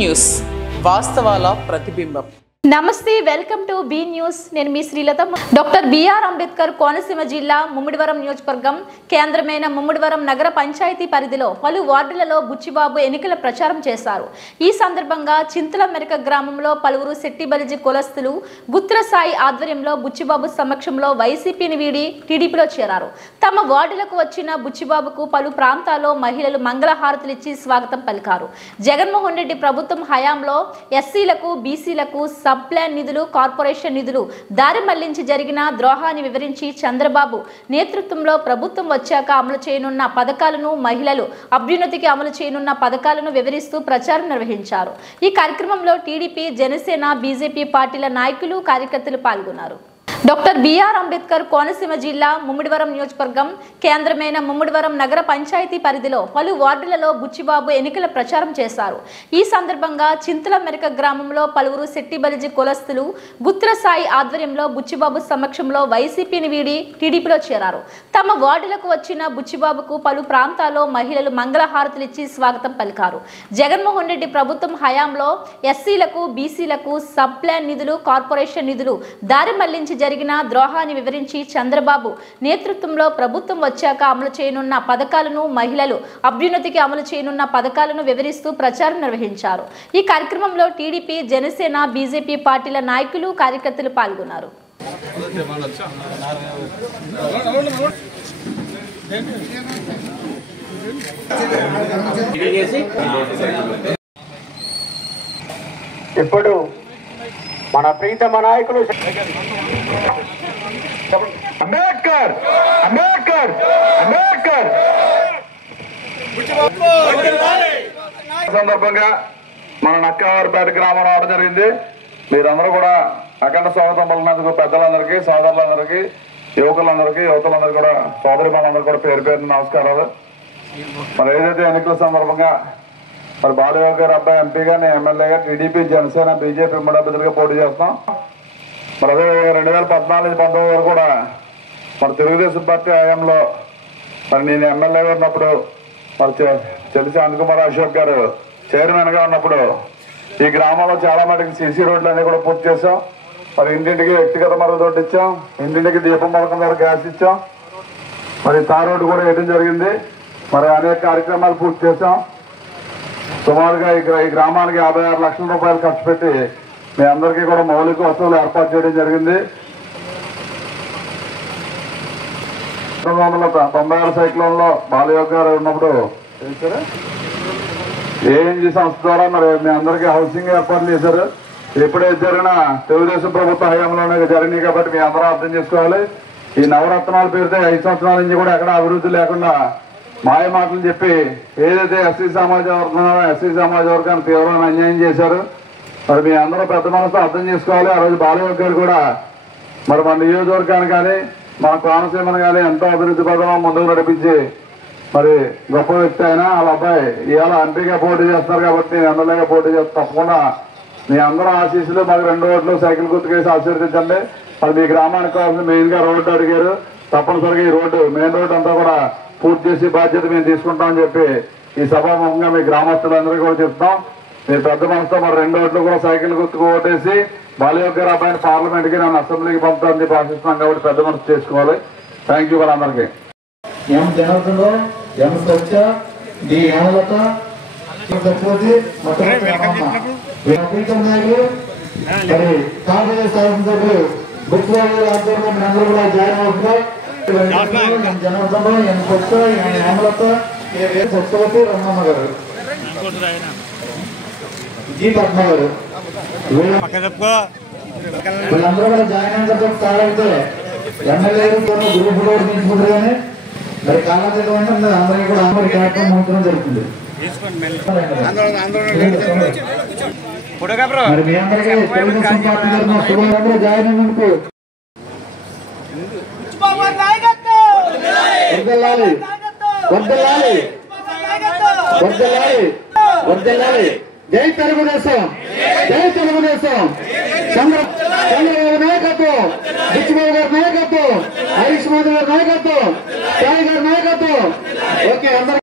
News వాస్తవాల ప్రతిబింబం. నమస్తే, welcome to be news. నేను మీ శ్రీలత. డాక్టర్ బిఆర్ అంబేద్కర్ కోనసీమ జిల్లా ముమ్మిడివరం నియోజకవర్గం కేంద్రమైన ముమ్మిడివరం నగర పంచాయతీ పరిధిలో పలు వార్డులలో బుచ్చిబాబు ఎన్నికల ప్రచారం చేశారు. ఈ సందర్భంగా చింతల మెరక గ్రామంలో పలువురు శెట్టి బలిజి కులస్తులు గుత్రసాయి ఆధ్వర్యంలో బుచ్చిబాబు సమక్షంలో వైసీపీని వీడి టీడీపీలో చేరారు. తమ వార్డులకు వచ్చిన బుచ్చిబాబుకు పలు ప్రాంతాల్లో మహిళలు మంగళహారతులిచ్చి స్వాగతం పలికారు. జగన్మోహన్ రెడ్డి ప్రభుత్వం హయాంలో ఎస్సీలకు, బీసీలకు సబ్ ప్లాన్ నిధులు, కార్పొరేషన్ నిధులు దారి మళ్లించి జరిగిన ద్రోహాన్ని వివరించి చంద్రబాబు నేతృత్వంలో ప్రభుత్వం వచ్చాక అమలు చేయనున్న పథకాలను, మహిళలు అభ్యున్నతికి అమలు చేయనున్న పథకాలను వివరిస్తూ ప్రచారం నిర్వహించారు. ఈ కార్యక్రమంలో టీడీపీ, జనసేన, బీజేపీ పార్టీల నాయకులు, కార్యకర్తలు పాల్గొన్నారు. డాక్టర్ బిఆర్ అంబేద్కర్ కోనసీమ జిల్లా ముమ్మిడివరం నియోజకవర్గం కేంద్రమైన ముమ్మిడివరం నగర పంచాయతీ పరిధిలో పలు వార్డులలో బుచ్చిబాబు ఎన్నికల ప్రచారం చేశారు. ఈ సందర్భంగా చింతల మెరక గ్రామంలో పలువురు శెట్టి బలిజి కులస్తులు గుత్రసాయి ఆధ్వర్యంలో బుచ్చిబాబు సమక్షంలో వైసీపీని వీడి టీడీపీలో చేరారు. తమ వార్డులకు వచ్చిన బుచ్చిబాబుకు పలు ప్రాంతాల్లో మహిళలు మంగళహారతులిచ్చి స్వాగతం పలికారు. జగన్మోహన్ రెడ్డి ప్రభుత్వం హయాంలో ఎస్సీలకు, బీసీలకు సబ్ ప్లాన్ నిధులు, కార్పొరేషన్ నిధులు దారి మళ్లించి జరిగిన ద్రోహాన్ని వివరించి చంద్రబాబు నేతృత్వంలో ప్రభుత్వం వచ్చాక అమలు చేయనున్న పథకాలను, మహిళలు అభ్యున్నతికి అమలు చేయనున్న పథకాలను వివరిస్తూ ప్రచారం నిర్వహించారు. ఈ కార్యక్రమంలో టీడీపీ, జనసేన, బీజేపీ పార్టీల నాయకులు, కార్యకర్తలు పాల్గొన్నారు. ఇప్పుడు మన ప్రీతమ నాయకులు అంబేద్కర్ అంబేద్కర్ అంబేద్కర్ సందర్భంగా మన నక్కవారిపేట గ్రామం రావడం జరిగింది. మీరందరూ కూడా అఖండ స్వాగతం పలికినందుకు పెద్దలందరికీ, సోదరులందరికీ, యువకులందరికీ, యువతులందరికీ కూడా, సోదరి మనందరూ కూడా పేరు పేరు నమస్కారాలు. మరి ఏదైతే ఎన్నికల సందర్భంగా మరి బాలయ్య గారు అబ్బాయి ఎంపీగా, నేను ఎమ్మెల్యేగా టీడీపీ, జనసేన, బీజేపీ ఉమ్మడి అభ్యర్థులుగా పోటీ చేస్తాం. మరి అదే 2014-19 వరకు కూడా మరి తెలుగుదేశం పార్టీ హయాంలో మరి నేను ఎమ్మెల్యేగా ఉన్నప్పుడు మరి చెల్లి శాంతకుమార్ అశోక్ గారు చైర్మన్గా ఉన్నప్పుడు ఈ గ్రామంలో చాలా మటుకు సీసీ రోడ్లు అన్నీ కూడా పూర్తి చేసాం. మరి ఇంటింటికి వ్యక్తిగత మరుగుదొడ్డి ఇచ్చాం, ఇంటింటికి దీపం పథకం ద్వారా గ్యాస్ ఇచ్చాం, మరి తార్ రోడ్డు కూడా వేయడం జరిగింది. మరి అనేక కార్యక్రమాలు పూర్తి చేసాం. సుమారుగా ఈ గ్రామానికి 56 లక్షల రూపాయలు ఖర్చు పెట్టి మీ అందరికీ కూడా మౌలిక వసతులు ఏర్పాటు చేయడం జరిగింది. 1996 సైక్లోన్లో బాలయ్య గారు ఉన్నప్పుడు ఏఎన్జీ సంస్థ ద్వారా మరి మీ అందరికీ హౌసింగ్ ఏర్పాట్లు చేశారు. ఎప్పుడైతే జరిగినా తెలుగుదేశం ప్రభుత్వ హయాంలోనే జరిగినాయి కాబట్టి మీ అందరూ అర్థం చేసుకోవాలి. ఈ నవరత్నాల పేరుతో 5 సంవత్సరాల నుంచి కూడా ఎక్కడ అభివృద్ధి లేకుండా మాయ మాటలు చెప్పి ఏదైతే ఎస్సీ సమాజ వర్గాన్ని తీవ్రమైన అన్యాయం చేశారు. మరి మీ అందరూ పెద్ద మనసుతో అర్థం చేసుకోవాలి. ఆ రోజు బాలయ్య గారు కూడా మరి మన నియోజకవర్గాన్ని కానీ, మన కోనసీమను కానీ ఎంతో అభివృద్ధి పథకం ముందుకు నడిపించి మరి గొప్ప వ్యక్తి అయినా వాళ్ళ అబ్బాయి ఇవాళ ఎంపీగా పోటీ చేస్తారు కాబట్టి నేను ఎమ్మెల్యేగా పోటీ చేస్తాను. తప్పకుండా మీ అందరూ ఆశీస్సులు మాకు 2 ఓట్లు సైకిల్ గుర్తుకేసి ఆశీర్వదించండి. మరి మీ గ్రామానికి కావాల్సిన మెయిన్గా రోడ్డు అడిగారు. తప్పనిసరిగా ఈ రోడ్డు, మెయిన్ రోడ్డు అంతా కూడా పూర్తి చేసి బాధ్యత మేము తీసుకుంటామని చెప్పి ఈ సభాముఖంగా మీ గ్రామస్తులందరికీ కూడా చెప్తాం. మీరు పెద్ద మనసుతో మరి 2 ఓట్లు కూడా సైకిల్ గుర్తుకు ఓటేసి బాలయ్య గారు అబ్బాయిని పార్లమెంట్కి, నన్ను అసెంబ్లీకి పంపుతారని చెప్పి ఆశిస్తున్నాం. కాబట్టి పెద్ద మనసు చేసుకోవాలి. థ్యాంక్ యూ వాళ్ళందరికీ. జనార్దన్ ఎన్కొత్త హేమలత సత్యవతి రమణమ్మ గారు, జీ పద్మ గారు, వీళ్ళందరూ కూడా జాయిన్ అయిన తర్వాత తాగైతే ఎమ్మెల్యే గ్రూప్ కూడా తీసుకుంటారు. కానీ మరి కాలాతీతం అంటే అందరికీ కూడా అందరి కార్యక్రమం ఉంచడం జరుగుతుంది. మరి మీ అందరికీ తెలుగుదేశం పార్టీ తరఫున శుభాకాంక్షలు. జాయిన్ అయినందుకు వర్ధిల్లాలి వర్ధిల్లాలి వర్ధిల్లాలి వర్ధిల్లాలి. జై తెలుగుదేశం, జై తెలుగుదేశం. చంద్రబాబు నాయకత్వం, బుచ్చిబాబు గారి నాయకత్వం, హరీష్ మోదీ గారి నాయకత్వం, సాయి గారి నాయకత్వం. ఓకే అందరూ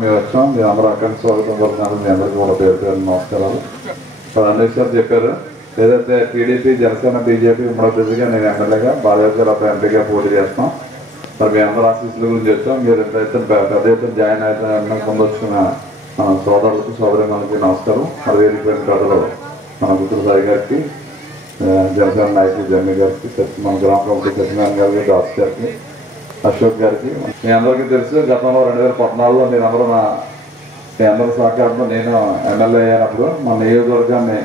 మీరు వచ్చాం మీ అందరూ అక్కడి స్వాగతం పడుతున్నారు. మీ అందరికీ కూడా పేరు పేరు నమస్కారాలు. అనిల్ సార్ చెప్పారు ఏదైతే టీడీపీ జనసేన బీజేపీ ఉమ్మడి అభ్యర్థిగా నేను ఎమ్మెల్యేగా బాలయ్య ఎంపీగా పోటీ చేస్తాం. మరి మీ అందరూ ఆశీస్సుల గురించి వచ్చాం. మీరు ఎంతైతే పెద్ద ఎత్తున జాయిన్ అయితే పొందొచ్చుకున్న మన సోదరులకు సోదరిమణులకి నమస్కారం. మరి వేదికైన కథలో మన గుర్తు సాయి గారికి, జనసేన నాయకులు జమ్మి గారికి, మన గ్రామ కమిటీ సత్యనారాయణ గారికి, దాస్ గారికి, అశోక్ గారికి. మీ అందరికీ తెలుసు గతంలో 2014లో మీ అందరి సహకారంతో నేను ఎమ్మెల్యే అయినప్పుడు మన నియోజకవర్గాన్ని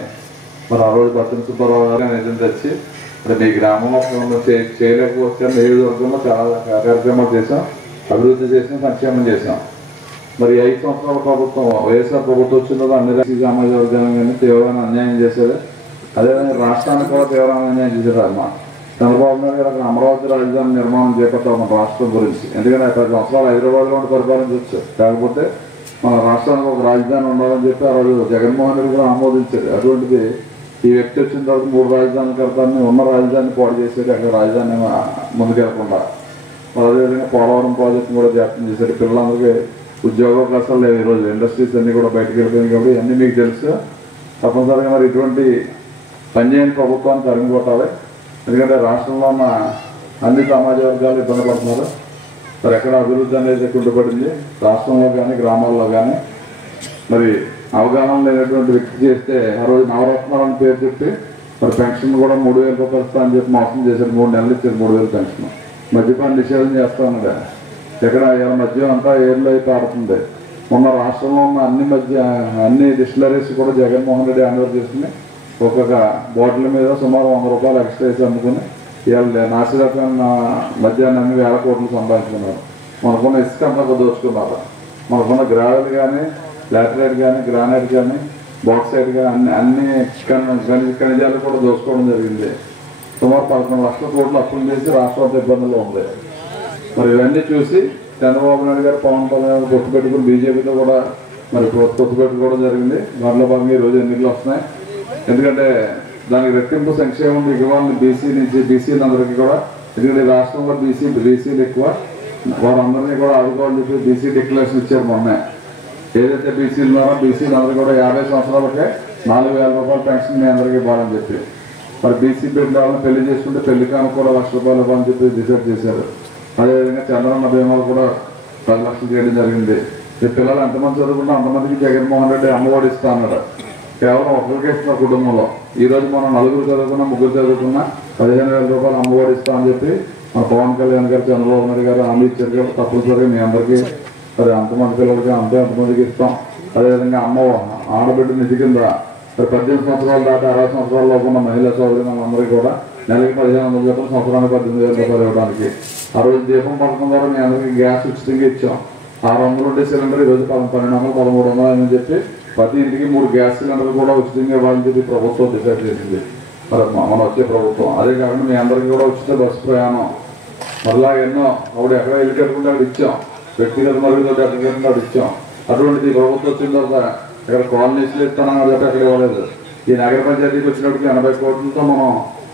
మరి ఆ రోజు పచ్చని సుబ్బారావు గారు నిజం తెచ్చి ఇప్పుడు మీ గ్రామంలో చేయలేకపోతే నియోజకవర్గంలో చాలా కార్యక్రమాలు చేసాం, అభివృద్ధి చేసాం, సంక్షేమం చేసాం. మరి 5 సంవత్సరాల ప్రభుత్వం వైఎస్ఆర్ ప్రభుత్వం వచ్చిన అన్ని రాజకీయ సామాజిక వర్గాలను కానీ తీవ్రమైన అన్యాయం చేశారు. అదేవిధంగా రాష్ట్రానికి కూడా తీవ్రమైన అన్యాయం చేశారు అన్నమాట. చంద్రబాబు నాయుడు గారు అక్కడ అమరావతి రాజధాని నిర్మాణం చేపట్టాం మన రాష్ట్రం గురించి. ఎందుకంటే 10 సంవత్సరాలు హైదరాబాద్లో ఉండి పరిపాలించవచ్చు, కాకపోతే మన రాష్ట్రానికి ఒక రాజధాని ఉండాలని చెప్పి ఆ రోజు జగన్మోహన్ రెడ్డి గారు ఆమోదించారు. అటువంటిది ఈ వ్యక్తి వచ్చిన తర్వాత 3 రాజధానులు కడతాన్ని ఉన్న రాజధాని పాడు చేసేది, అక్కడ రాజధాని ముందుకెళ్లకుండా. అదేవిధంగా పోలవరం ప్రాజెక్టును కూడా జాప్యం చేశారు. పిల్లలందరికీ ఉద్యోగావకాశాలు లేవు. ఈరోజు ఇండస్ట్రీస్ అన్నీ కూడా బయటకు వెళ్ళిపోయింది కాబట్టి అన్నీ మీకు తెలుసు. తప్పనిసరిగా మరి ఇటువంటి పనిచేయని ప్రభుత్వాన్ని తరిమికొట్టాలి. ఎందుకంటే రాష్ట్రంలో ఉన్న అన్ని సమాజ వర్గాలు ఇబ్బంది పడుతున్నారు. మరి ఎక్కడ అభివృద్ధి అనేది కుంటుపడింది రాష్ట్రంలో కానీ గ్రామాల్లో కానీ. మరి అవగాహన లేనటువంటి వ్యక్తి చేస్తే ఆ రోజు నవరత్నాలని పేరు చెప్పి మరి పెన్షన్ కూడా 3,000 రూపాయలు ఇస్తా అని చెప్పి మోసం చేశారు. 3 నెలలు ఇచ్చారు 3,000 పెన్షన్. మద్యపాన నిషేధం చేస్తా ఉన్నాడు. ఎక్కడ ఇలా మద్యం అంతా ఏళ్ళు అయితే ఆడుతుంది. మొన్న రాష్ట్రంలో ఉన్న అన్ని డిస్టిలరీస్ కూడా జగన్మోహన్ రెడ్డి హ్యాండ్ చేసుకుని ఒక్కొక్క బాటిల్ మీద సుమారు 100 రూపాయలు ఎక్స్ట్రా వేసి అమ్ముకుని ఇవాళ నాసిరకమైన మద్యాన్ని అన్ని 1000 కోట్లు సంపాదించుకున్నారు. మనకున్న ఇసుక అంతా దోచుకున్నారు. మనకున్న గ్రావెల్ కానీ, లాటరైట్ కానీ, గ్రానైట్ కానీ, బాక్సైట్ కానీ అన్ని ఖనిజాలు కూడా దోచుకోవడం జరిగింది. సుమారు 11 లక్షల కోట్లు అప్పులు చేసి రాష్ట్రం అంతా ఇబ్బందుల్లో ఉంది. మరి ఇవన్నీ చూసి చంద్రబాబు నాయుడు గారు పవన్ కళ్యాణ్ పొత్తు పెట్టుకుని బీజేపీతో కూడా మరి పొత్తు పెట్టుకోవడం జరిగింది. దాంట్లో భాగంగా ఈరోజు ఎన్నికలు వస్తున్నాయి. ఎందుకంటే దానికి రెట్టింపు సంక్షేమం ఇవ్వాలని బీసీలందరికీ కూడా. ఎందుకంటే రాష్ట్రంలో బీసీలు ఎక్కువ, వారందరినీ కూడా ఆదుకోవాలని చెప్పి బీసీ డిక్లరేషన్ ఇచ్చారు మొన్న. ఏదైతే బీసీలు ఉన్నారో బీసీలందరూ కూడా 50 సంవత్సరాలకే 4,000 రూపాయల పెన్షన్ మీ అందరికీ ఇవ్వాలని చెప్పి. మరి బీసీ బిడ్డలను పెళ్లి చేసుకుంటే పెళ్లికానికి కూడా 1,00,000 రూపాయలు ఇవ్వాలని చెప్పి డిసైడ్ చేశారు. అదేవిధంగా చంద్రన్న బీమాలు కూడా 10 లక్షలు చేయడం జరిగింది. ఈ పిల్లలు ఎంతమంది చదువుకుంటే అంతమందికి జగన్మోహన్ రెడ్డి అమ్మఒడి ఇస్తా అన్నాడు. కేవలం ఒకరికి ఇస్తున్న కుటుంబంలో ఈరోజు మనం 4 చదువుకున్నా 3 చదువుకున్నా 15,000 రూపాయలు అమ్మఒడి ఇస్తా అని చెప్పి మన పవన్ కళ్యాణ్ గారు, చంద్రబాబు నాయుడు గారు హామీ ఇచ్చారు. కాబట్టి తప్పనిసరిగా మీ అందరికీ మరి అంతమంది పిల్లలకి అంతమందికి ఇస్తాం. అదేవిధంగా ఆడబిడ్డ నిధి కింద మరి 18 సంవత్సరాలు దాటి 60 సంవత్సరాల లోపు ఉన్న మహిళా సోదరి మనందరికీ కూడా నెలకి 1,500 రూపాయలు, సంవత్సరానికి 18,000 రూపాయలు ఇవ్వడానికి. ఆ రోజు దీపం పథకం ద్వారా మీ అందరికీ గ్యాస్ ఉచితంగా ఇచ్చాం. 600 ఉండే సిలిండర్ ఈరోజు 1,200, 1,300 అని చెప్పి ప్రతి ఇంటికి 3 గ్యాస్ సిలిండర్లు కూడా ఉచితంగా ఇవ్వాలని చెప్పి ప్రభుత్వం డిసైడ్ చేసింది. మరి మన వచ్చే ప్రభుత్వం. అదే కాకుండా మీ అందరికీ కూడా ఉచిత బస్సు ప్రయాణం మరలా ఎన్నో ఆవిడ ఎక్కడ వెళ్ళి కట్టుకుంటే అక్కడ ఇచ్చాం. వ్యక్తిగత మరుగుదొడ్డి ఎక్కడ కట్టుకుంటే అక్కడ ఇచ్చాం. అటువంటిది ప్రభుత్వం వచ్చిన తర్వాత ఇక్కడ కాలనీస్లు ఇస్తానని చెప్పి అక్కడ ఇవ్వలేదు. ఈ నగర పంచాయతీకి వచ్చినప్పటికి 80 కోట్లతో మనం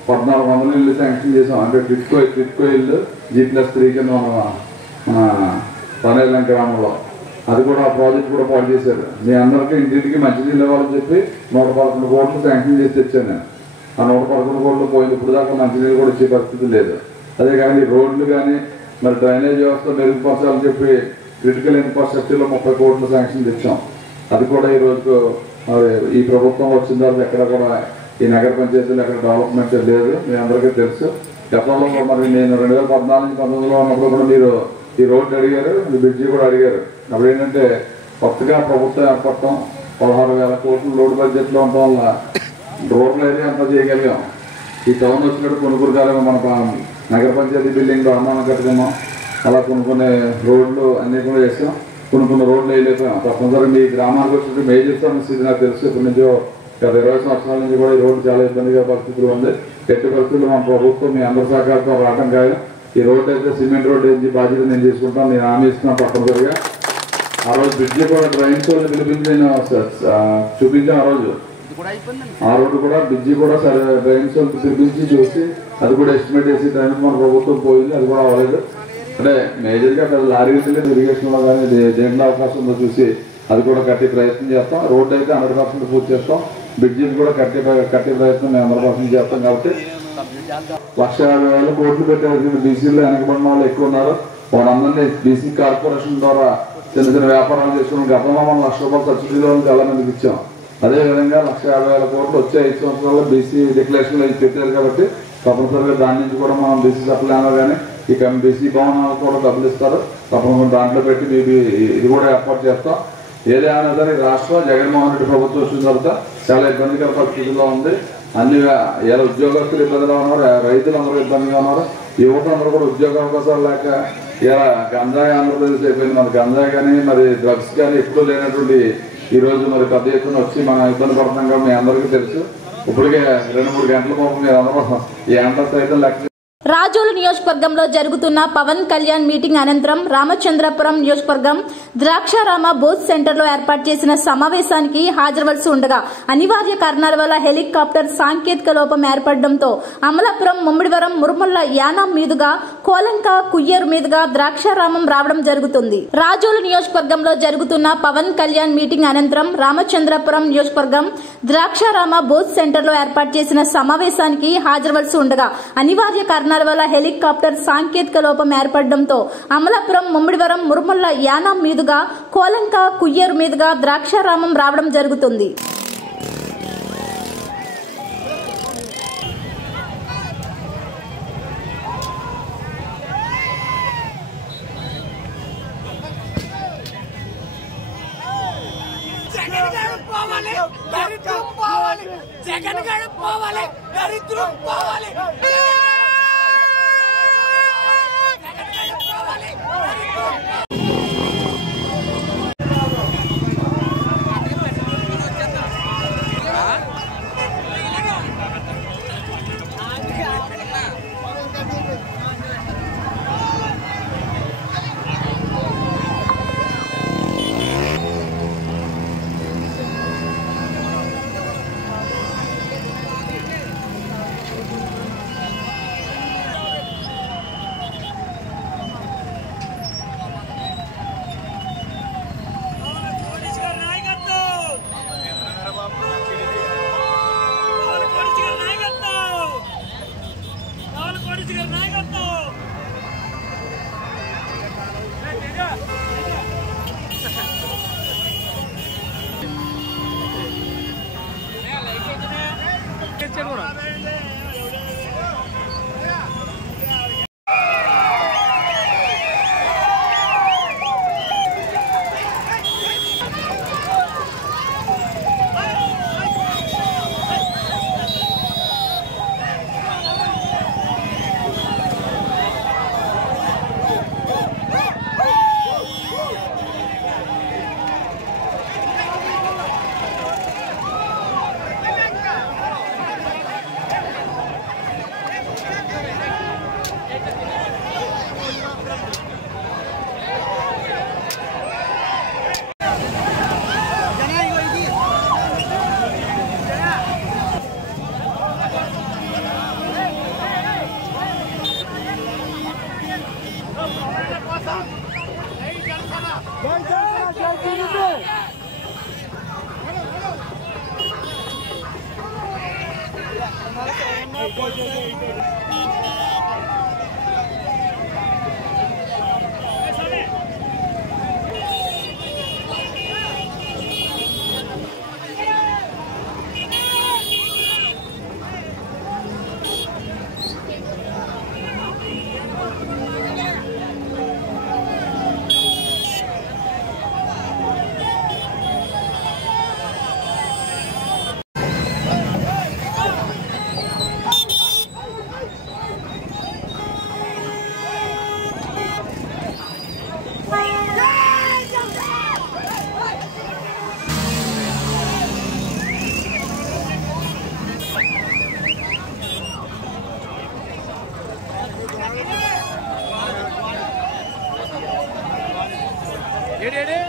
1,400 ఇల్లు శాంక్షన్ చేసాం. అంటే టిట్కో ఇల్లు G+3 కింద మన పనేలం గ్రామంలో. అది కూడా ఆ ప్రాజెక్ట్ కూడా పాటు చేశారు. మీ అందరికీ ఇంటింటికి మంచినీళ్ళు ఇవ్వాలని చెప్పి 111 కోట్లు శాంక్షన్ చేసి తెచ్చాను నేను. ఆ 111 కోట్లు పోయింది. ఇప్పుడు దాకా మంచినీళ్ళు కూడా ఇచ్చే పరిస్థితి లేదు. అదే కానీ రోడ్లు కానీ మరి డ్రైనేజ్ వ్యవస్థ మెరుగుపరచాలని చెప్పి క్రిటికల్ ఇన్ఫ్రాస్ట్రక్చర్లో 30 కోట్లు శాంక్షన్ తెచ్చాం. అది కూడా ఈ రోజు మరి ఈ ప్రభుత్వం వచ్చిన తర్వాత ఎక్కడ కూడా ఈ నగర పంచాయతీలు ఎక్కడ డెవలప్మెంట్ లేదు. మీ అందరికీ తెలుసు. గతంలో మరి నేను 2014-19లో ఉన్నప్పుడు కూడా మీరు ఈ రోడ్డు అడిగారు, ఈ బ్రిడ్జి కూడా అడిగారు. అప్పుడు ఏంటంటే కొత్తగా ప్రభుత్వం ఏర్పడటం 16,000 కోట్లు లోడ్ బడ్జెట్లో ఉండటం వల్ల రూరల్ ఏరియా అంతా చేయగలిగాం. ఈ టౌన్ వచ్చినట్టు కొనుగోలు కాలేమో మన నగర పంచాయతీ బిల్డింగ్ అనుమానం కట్టుకున్నాం. అలా కొన్ని రోడ్లు అన్నీ కూడా చేసాం, కొన్ని రోడ్లు వేయలేకపోయాం. తప్పనిసరి మీ గ్రామానికి వచ్చినట్టు మేజర్ సమస్య ఇది నాకు తెలుసు. ఇప్పటి నుంచో గత 20 సంవత్సరాల నుంచి కూడా ఈ రోడ్డు చాలా ఇబ్బందిగా పరిస్థితులు ఉంది. ఎట్టి పరిస్థితులు మన ప్రభుత్వం మీ అందరి సహకారంతో రావడం కాదు. ఈ రోడ్డు అయితే సిమెంట్ రోడ్డు వేసి బాధ్యత నేను తీసుకుంటాను, నేను హామీ ఇస్తున్నాను. తప్పనిసరిగా ఆ రోజు బ్రిడ్జి కూడా డ్రైన్స్ వాళ్ళని పిలిపించి నేను చూపించాను. ఆ రోడ్డు కూడా బ్రిడ్జి కూడా సరే డ్రైన్స్ వాళ్ళకి పిలిపించి చూసి అది కూడా ఎస్టిమేట్ చేసి డ్రైన్ మన ప్రభుత్వం పోయింది, అది కూడా అవ్వలేదు. అంటే మేజర్గా లారీ ఇరిగేషన్లో కానీ దేంట్లో అవకాశం ఉందో చూసి అది కూడా కట్టే ప్రయత్నం చేస్తాం. రోడ్డు అయితే 100% పూర్తి చేస్తాం. బ్రిడ్జిని కూడా కట్టే ప్రయత్నం మేము 100% చేస్తాం. కాబట్టి 1,50,000 కోట్లు పెట్టారు. బీసీలో వెనకబడిన వాళ్ళు ఎక్కువ ఉన్నారు. వాళ్ళందరినీ బీసీ కార్పొరేషన్ ద్వారా చిన్న చిన్న వ్యాపారాలు చేసుకుని గతంలో మనం ₹1,00,000 సబ్సిడీలో చాలా మందికి ఇచ్చాం. అదేవిధంగా 1,50,000 కోట్లు వచ్చే 5 సంవత్సరాల్లో బీసీ డిక్లరేషన్లో పెట్టారు. కాబట్టి తప్పనిసరిగా దాని నుంచి కూడా మనం బీసీ సప్లైలో కానీ ఇక బీసీ భవనాలకు కూడా డబ్బులు ఇస్తారు. తప్పనిసరిగా దాంట్లో పెట్టి ఇది కూడా ఏర్పాటు చేస్తాం. ఏదేమైనా సరే రాష్ట్రం జగన్మోహన్ రెడ్డి ప్రభుత్వం వచ్చిన తర్వాత చాలా ఇబ్బందికర పరిస్థితుల్లో ఉంది. అన్ని ఇలా ఉద్యోగస్తులు ఇబ్బందిగా ఉన్నారు, రైతులు అందరూ ఇబ్బందిగా ఉన్నారు, యువత అందరూ కూడా ఉద్యోగ అవకాశాలు లేక ఇలా గంజాయి ఆంధ్రప్రదేశ్ అయిపోయింది. మన గంజాయి కానీ మరి డ్రగ్స్ కానీ ఎప్పుడూ లేనటువంటి ఈరోజు మరి పెద్ద ఎత్తున వచ్చి మనం ఇబ్బంది పడుతున్నాం. మీ అందరికీ తెలుసు. ఇప్పటికే 2-3 గంటల పాపం మీరు అందరూ ఈ ఎండ సైతం లెక్క. రాజోలు నియోజకవర్గంలో జరుగుతున్న పవన్ కళ్యాణ్ మీటింగ్ అనంతరం రామచంద్రపురం నియోజకవర్గం ద్రాక్షారామ బోత్ సెంటర్లో ఏర్పాటు చేసిన సమావేశానికి హాజరవలసి ఉండగా అనివార్య కారణాల వల్ల హెలికాప్టర్ సాంకేతిక లోపం ఏర్పడడంతో అమలాపురం, ముమ్మిడివరం, మురుమల్ల, యానాం మీదుగా కోలంక, కుయ్యేరు మీదుగా ద్రాక్షారామం రావడం జరుగుతుంది. రాజోలు నియోజకవర్గంలో జరుగుతున్న పవన్ కళ్యాణ్ మీటింగ్ అనంతరం రామచంద్రపురం నియోజకవర్గం ద్రాక్షారామ బోత్ సెంటర్లో ఏర్పాటు చేసిన సమావేశానికి హాజరవలసి ఉండగా అనివార్య కారణాల వల్ల హెలికాప్టర్ సాంకేతిక లోపం ఏర్పడడంతో అమలాపురం, ముమ్మిడివరం, మురుమల్ల, యానాం మీదుగా కోలంక, కుయ్యేరు మీదుగా ద్రాక్షారామం రావడం జరుగుతుంది. జగన్ గారు పోవాలి, దరిద్రం పోవాలి. జై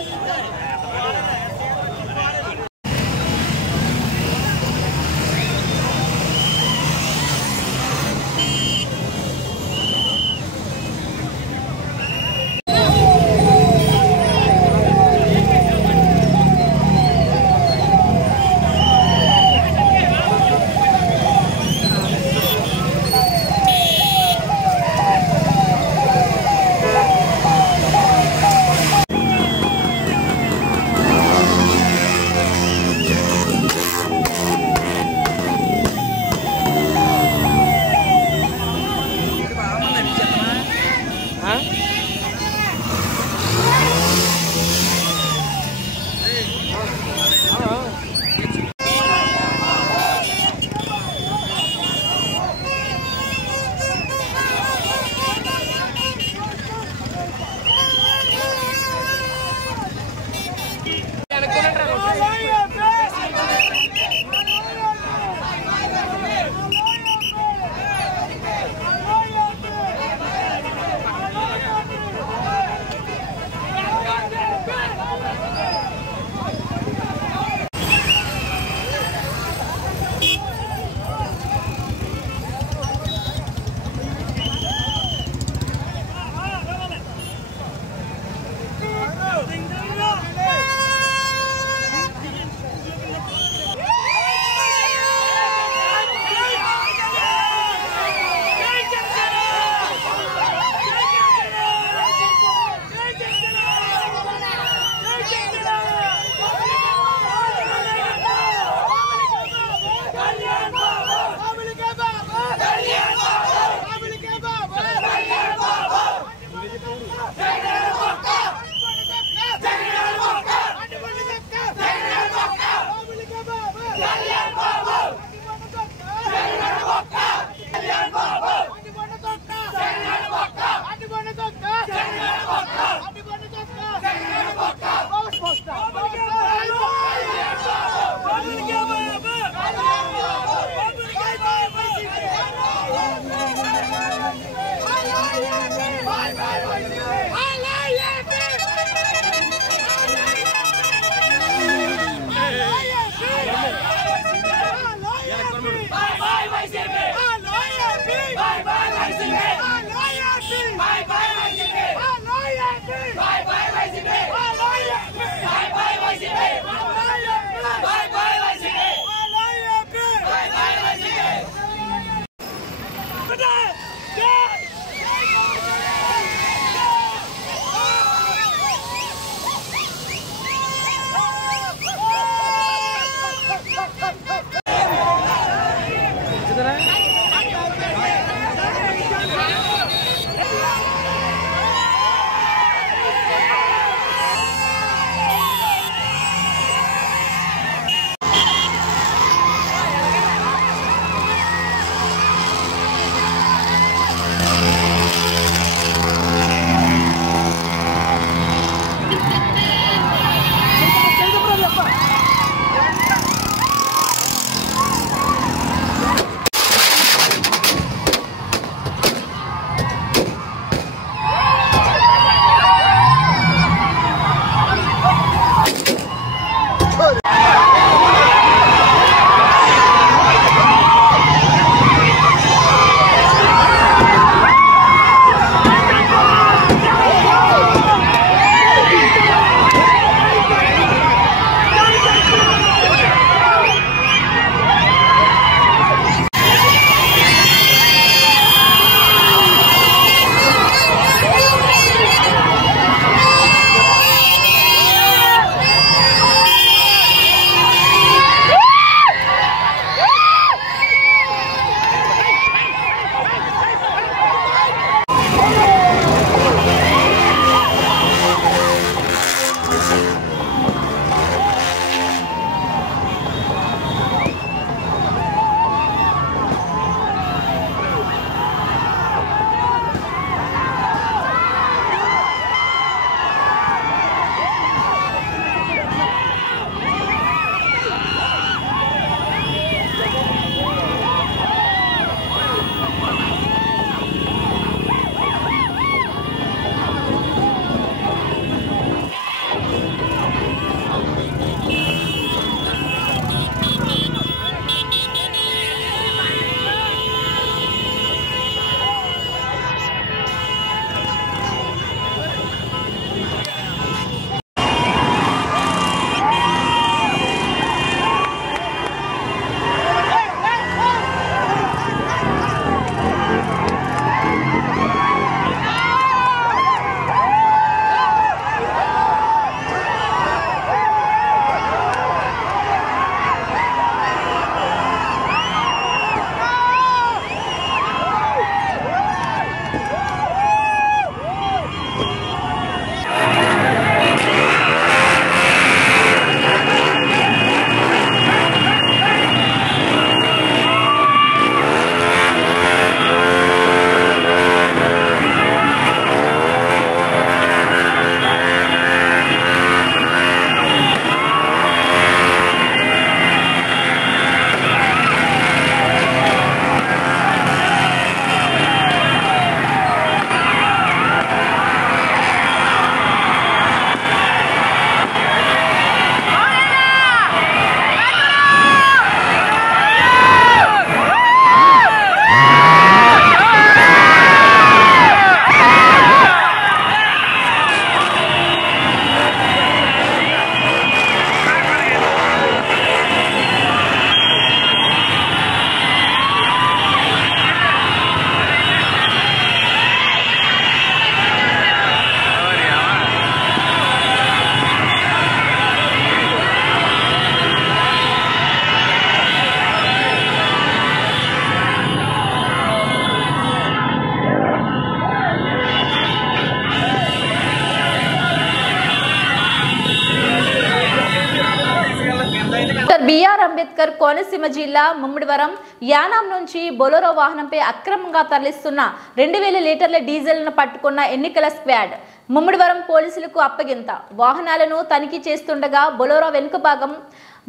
అంబేద్కర్ కోనసీమ జిల్లా ముమ్మిడివరం యానాం నుంచి బొలెరో వాహనంపై అక్రమంగా తరలిస్తున్న 2000 లీటర్ల డీజిల్ను పట్టుకున్న ఎన్నికల స్క్వాడ్ ముమ్మిడివరం పోలీసులకు అప్పగింత. వాహనాలను తనిఖీ చేస్తుండగా బొలెరో వెనుక భాగం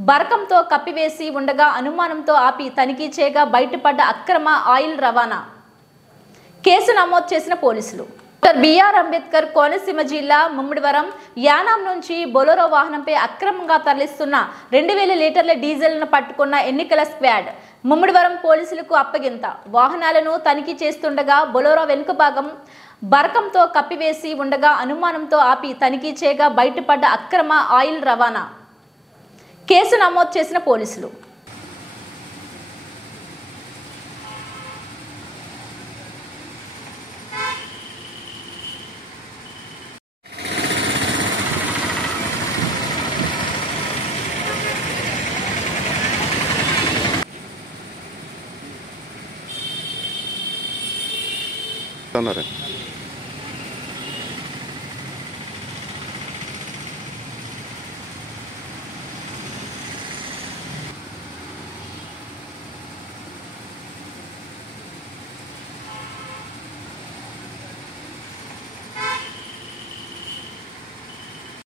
బరకంతో కప్పివేసి ఉండగా అనుమానంతో ఆపి తనిఖీ చేయగా బయటపడ్డ అక్రమ ఆయిల్ రవాణా. కేసు నమోదు చేసిన పోలీసులు. డాక్టర్ బిఆర్ అంబేద్కర్ కోనసీమ జిల్లా ముమ్మిడివరం యానాం నుంచి బొలెరో వాహనంపై అక్రమంగా తరలిస్తున్న 2000 లీటర్ల డీజిల్ను పట్టుకున్న ఎన్నికల స్క్వాడ్ ముమ్మిడివరం పోలీసులకు అప్పగింత. వాహనాలను తనిఖీ చేస్తుండగా బొలెరో వెనుక భాగం బరకంతో కప్పివేసి ఉండగా అనుమానంతో ఆపి తనిఖీ చేయగా బయటపడ్డ అక్రమ ఆయిల్ రవాణా. కేసు నమోదు చేసిన పోలీసులు.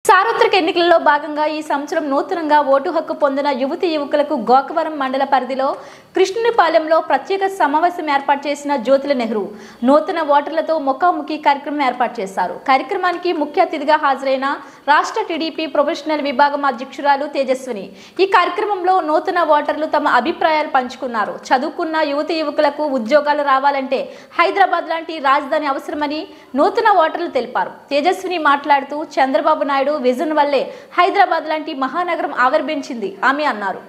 సార్వత్రిక ఎన్నికలలో భాగంగా ఈ సంవత్సరం నూతనంగా ఓటు హక్కు పొందిన యువతి యువకులకు గోకవరం మండల పరిధిలో కృష్ణునిపాలెంలో ప్రత్యేక సమావేశం ఏర్పాటు చేసిన జ్యోతుల నెహ్రూ నూతన ఓటర్లతో ముఖాముఖి కార్యక్రమం ఏర్పాటు చేశారు. కార్యక్రమానికి ముఖ్య అతిథిగా హాజరైన రాష్ట్ర టీడీపీ ప్రొఫెషనల్ విభాగం అధ్యక్షురాలు తేజస్విని ఈ కార్యక్రమంలో నూతన ఓటర్లు తమ అభిప్రాయాలు పంచుకున్నారు. చదువుకున్న యువతి యువకులకు ఉద్యోగాలు రావాలంటే హైదరాబాద్ లాంటి రాజధాని అవసరమని నూతన ఓటర్లు తెలిపారు. తేజస్విని మాట్లాడుతూ చంద్రబాబు నాయుడు విజన్ వల్లే హైదరాబాద్ లాంటి మహానగరం ఆవిర్భించింది ఆమె అన్నారు.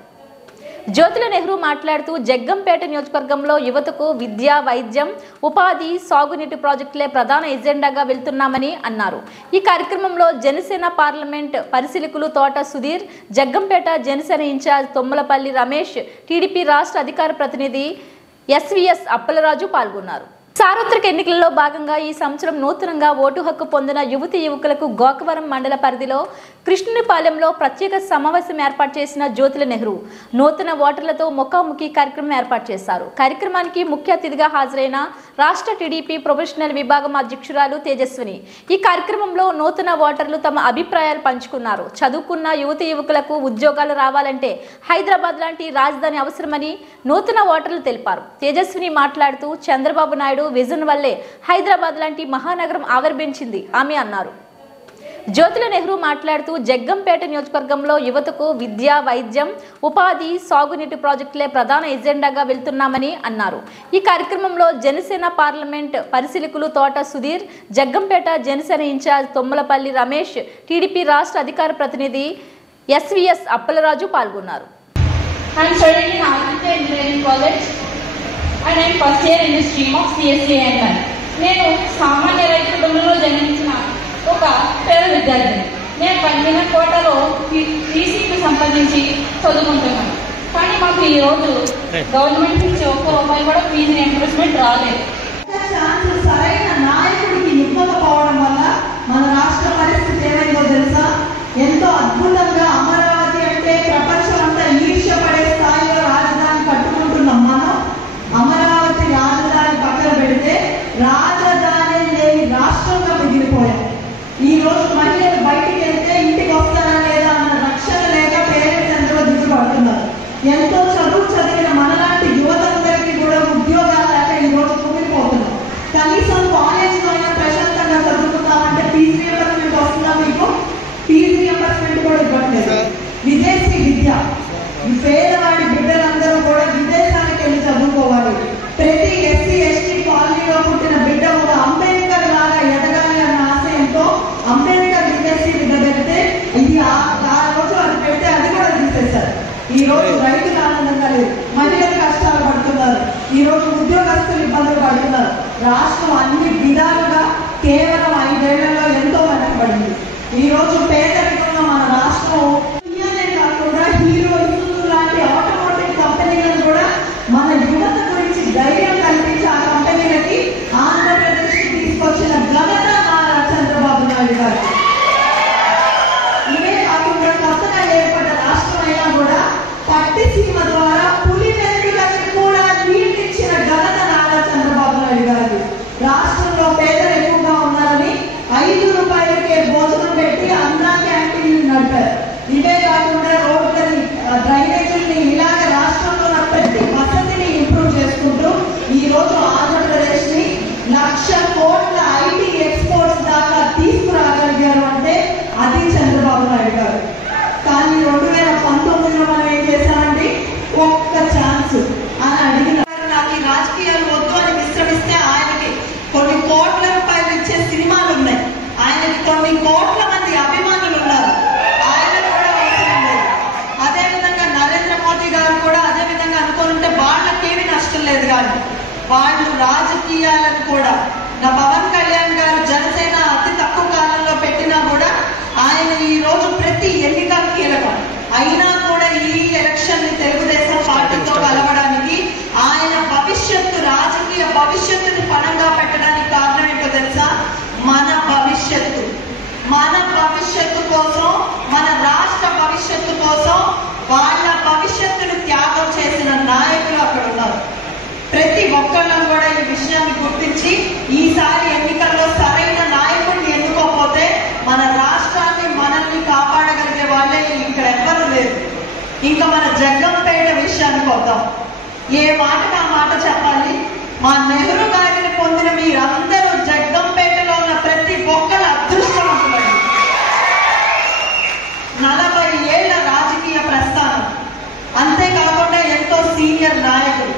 జ్యోతుల నెహ్రూ మాట్లాడుతూ జగ్గంపేట నియోజకవర్గంలో యువతకు విద్య, వైద్యం, ఉపాధి, సాగునీటి ప్రాజెక్టులే ప్రధాన ఎజెండాగా వెళ్తున్నామని అన్నారు. ఈ కార్యక్రమంలో జనసేన పార్లమెంట్ పరిశీలకులు తోట సుధీర్, జగ్గంపేట జనసేన ఇన్ఛార్జ్ తొమ్మలపల్లి రమేష్, టీడీపీ రాష్ట్ర అధికార ప్రతినిధి ఎస్వీఎస్ అప్పలరాజు పాల్గొన్నారు. సార్వత్రిక ఎన్నికలలో భాగంగా ఈ సంవత్సరం నూతనంగా ఓటు హక్కు పొందిన యువతి యువకులకు గోకవరం మండల పరిధిలో కృష్ణునిపాలెంలో ప్రత్యేక సమావేశం ఏర్పాటు చేసిన జ్యోతుల నెహ్రూ నూతన ఓటర్లతో ముఖాముఖి కార్యక్రమం ఏర్పాటు చేశారు. కార్యక్రమానికి ముఖ్య అతిథిగా హాజరైన రాష్ట్ర టీడీపీ ప్రొఫెషనల్ విభాగం అధ్యక్షురాలు తేజస్విని ఈ కార్యక్రమంలో నూతన ఓటర్లు తమ అభిప్రాయాలు పంచుకున్నారు. చదువుకున్న యువతి యువకులకు ఉద్యోగాలు రావాలంటే హైదరాబాద్ లాంటి రాజధాని అవసరమని నూతన ఓటర్లు తెలిపారు. తేజస్విని మాట్లాడుతూ చంద్రబాబు నాయుడు విజన్ వల్లే హైదరాబాద్ లాంటి మహానగరం ఆవిర్భించింది ఆమె అన్నారు. జ్యోతుల నెహ్రూ మాట్లాడుతూ జగ్గంపేట నియోజకవర్గంలో యువతకు విద్య, వైద్యం, ఉపాధి, సాగునీటి ప్రాజెక్టులే ప్రధాన ఎజెండాగా వెళ్తున్నామని అన్నారు. ఈ కార్యక్రమంలో జనసేన పార్లమెంట్ పరిశీలకులు తోట సుధీర్, జగ్గంపేట జనసేన ఇన్ఛార్జ్ తొమ్మలపల్లి రమేష్, టీడీపీ రాష్ట్ర అధికార ప్రతినిధి ఎస్వీఎస్ అప్పలరాజు పాల్గొన్నారు. and I am first year in the stream of CSA. నేను సామాన్య రైతు కుటుంబంలో జన్మించిన ఒక పేద విద్యార్థిని. నేను పండిన కోటలో టీసీకి సంబంధించి చదువుకుంటున్నాను. కానీ మాకు ఈరోజు గవర్నమెంట్ నుంచి ఒక్క రూపాయి కూడా ఫీజు రియంబర్స్మెంట్ రాలేదు. సరైన నాయకుడికి ఇవ్వకపోవడం వల్ల మన రాష్ట్ర పరిస్థితి ఏమైందో తెలుసా? ఎంతో అద్భుతంగా అమరావతి అంటే ప్రపంచం అంతా ఈర్ష్యపడే స్థాయిలో రాజధాని కట్టుకుంటున్నాం మనం. అమరావతి రాజధాని పక్కన పెడితే రాజధాని లేని రాష్ట్రంగా మిగిలిపోయాం. ఈ రోజు మహిళలు బయటికి వెళ్తే ఇంటికి వస్తారా లేదా అన్న రక్షణ లేక పేరెంట్స్ ఎంతో దిగుబడుతున్నారు. ఎంతో చదువు చదివిన మనలాంటి యువతందరికీ కూడా ఉద్యోగాలు లేక ఈ రోజు కుమిలిపోతున్నాం. కనీసం కాలేజ్లో అయినా ప్రశాంతంగా చదువుకుందామంటే ఫీజు రియంబర్స్మెంట్ వస్తుందా? మీకు ఫీజు రియంబర్స్మెంట్ కూడా ఇవ్వట్లేదు. విదేశీ విద్య, పేదవాడి బిడ్డలందరూ కూడా విదేశానికి వెళ్ళి చదువుకోవాలి. ప్రతి ఎస్సీ ఎస్టీ కాలనీలో పుట్టిన బిడ్డ ఒక అంబేద్కర్ లాగా ఎదగాలి అన్న ఆశయంతో అంబేద్కర్ విదేశీ విద్య పెడితే ఇది ఆ రోజు అది పెడితే అది కూడా తీసేశారు. ఈ రోజు రైతులు ఆనందంగా లేదు, మహిళలు కష్టాలు పడుతున్నారు, ఈ రోజు ఉద్యోగస్తులు ఇబ్బందులు పడుతున్నారు. రాష్ట్రం అన్ని విధాలుగా కేవలం 5 ఏళ్లలో ఎంతో వెనకబడింది. ఈ రోజు పేదరికంలో మన రాష్ట్రం కాకుండా హీరో లాంటి ఆటోమోటివ్ కంపెనీలను కూడా మన యువత గురించి ధైర్యం కల్పించి ఆ కంపెనీలకి ఆంధ్రప్రదేశ్ కి తీసుకొచ్చిన ఘనత నారా చంద్రబాబు నాయుడు గారు. ఇవే కాకుండా కొత్తగా ఏర్పడ్డ రాష్ట్రం అయినా కూడా పట్టిసి నడిపారు. ఇవే కాకుండా రోడ్లని, డ్రైనేజీని ఇలాగ రాష్ట్రంలో ప్రతి వసతిని ఇంప్రూవ్ చేసుకుంటూ ఈ రోజు ఆంధ్రప్రదేశ్ ని 1,00,000 కోట్ల ఐటీ ఎక్స్పోర్ట్స్ దాకా తీసుకురాగలిగారు అంటే అది చంద్రబాబు నాయుడు గారు. కానీ 2019లో మనం ఏం చేశామండి, ఒక్క ఛాన్స్ అని అడిగిన నాకు ఈ రాజకీయాలు వద్దు అని విశ్రమిస్తే ఆయనకి కొన్ని కోట్ల రూపాయలు ఇచ్చే సినిమాలు ఉన్నాయి, ఆయనకి కొన్ని కోట్ల మంది అభిమానులు ఉన్నారు, ఆయన కూడా అవసరం లేదు. అదేవిధంగా నరేంద్ర మోదీ గారు కూడా అదే విధంగా అనుకుంటే వాళ్ళకేమి నష్టం లేదు. కానీ వాళ్ళు రాజకీయాలను కూడా నా పవన్ కళ్యాణ్ గారు జనసేన అతి తక్కువ కాలంలో పెట్టినా కూడా ఆయన ఈ రోజు ప్రతి ఎన్నిక కీలకం అయినా కూడా ఈ ఎలక్షన్ ని తెలుగుదేశం పార్టీతో కలవడానికి ఆయన భవిష్యత్తు, రాజకీయ భవిష్యత్తుని పణంగా పెట్టడానికి కారణం ఏంటో తెలుసా? మన భవిష్యత్తు కోసం, మన రాష్ట్ర భవిష్యత్తు కోసం వాళ్ళ భవిష్యత్తును త్యాగం చేసిన నాయకులు అక్కడ ఉన్నారు. ప్రతి ఒక్కళ్ళం కూడా ఈ విషయాన్ని గుర్తించి ఈసారి ఎన్నికల్లో సరైన నాయకుడిని ఎన్నుకోకపోతే మన రాష్ట్రాన్ని, మనల్ని కాపాడగలిగే వాళ్ళే ఇక్కడ ఎవ్వరూ లేరు. ఇంకా మన జగ్గంపేట విషయానికి వద్దాం. ఏ మాటకు ఆ మాట చెప్పాలి. మా నెహ్రూ గారిని పొందిన మీరందరూ జగ్గంపేటలో ఉన్న ప్రతి ఒక్కరు అదృష్టవంతులండి. 40 ఏళ్ల రాజకీయ ప్రస్థానం, అంతేకాకుండా ఎంతో సీనియర్ నాయకులు,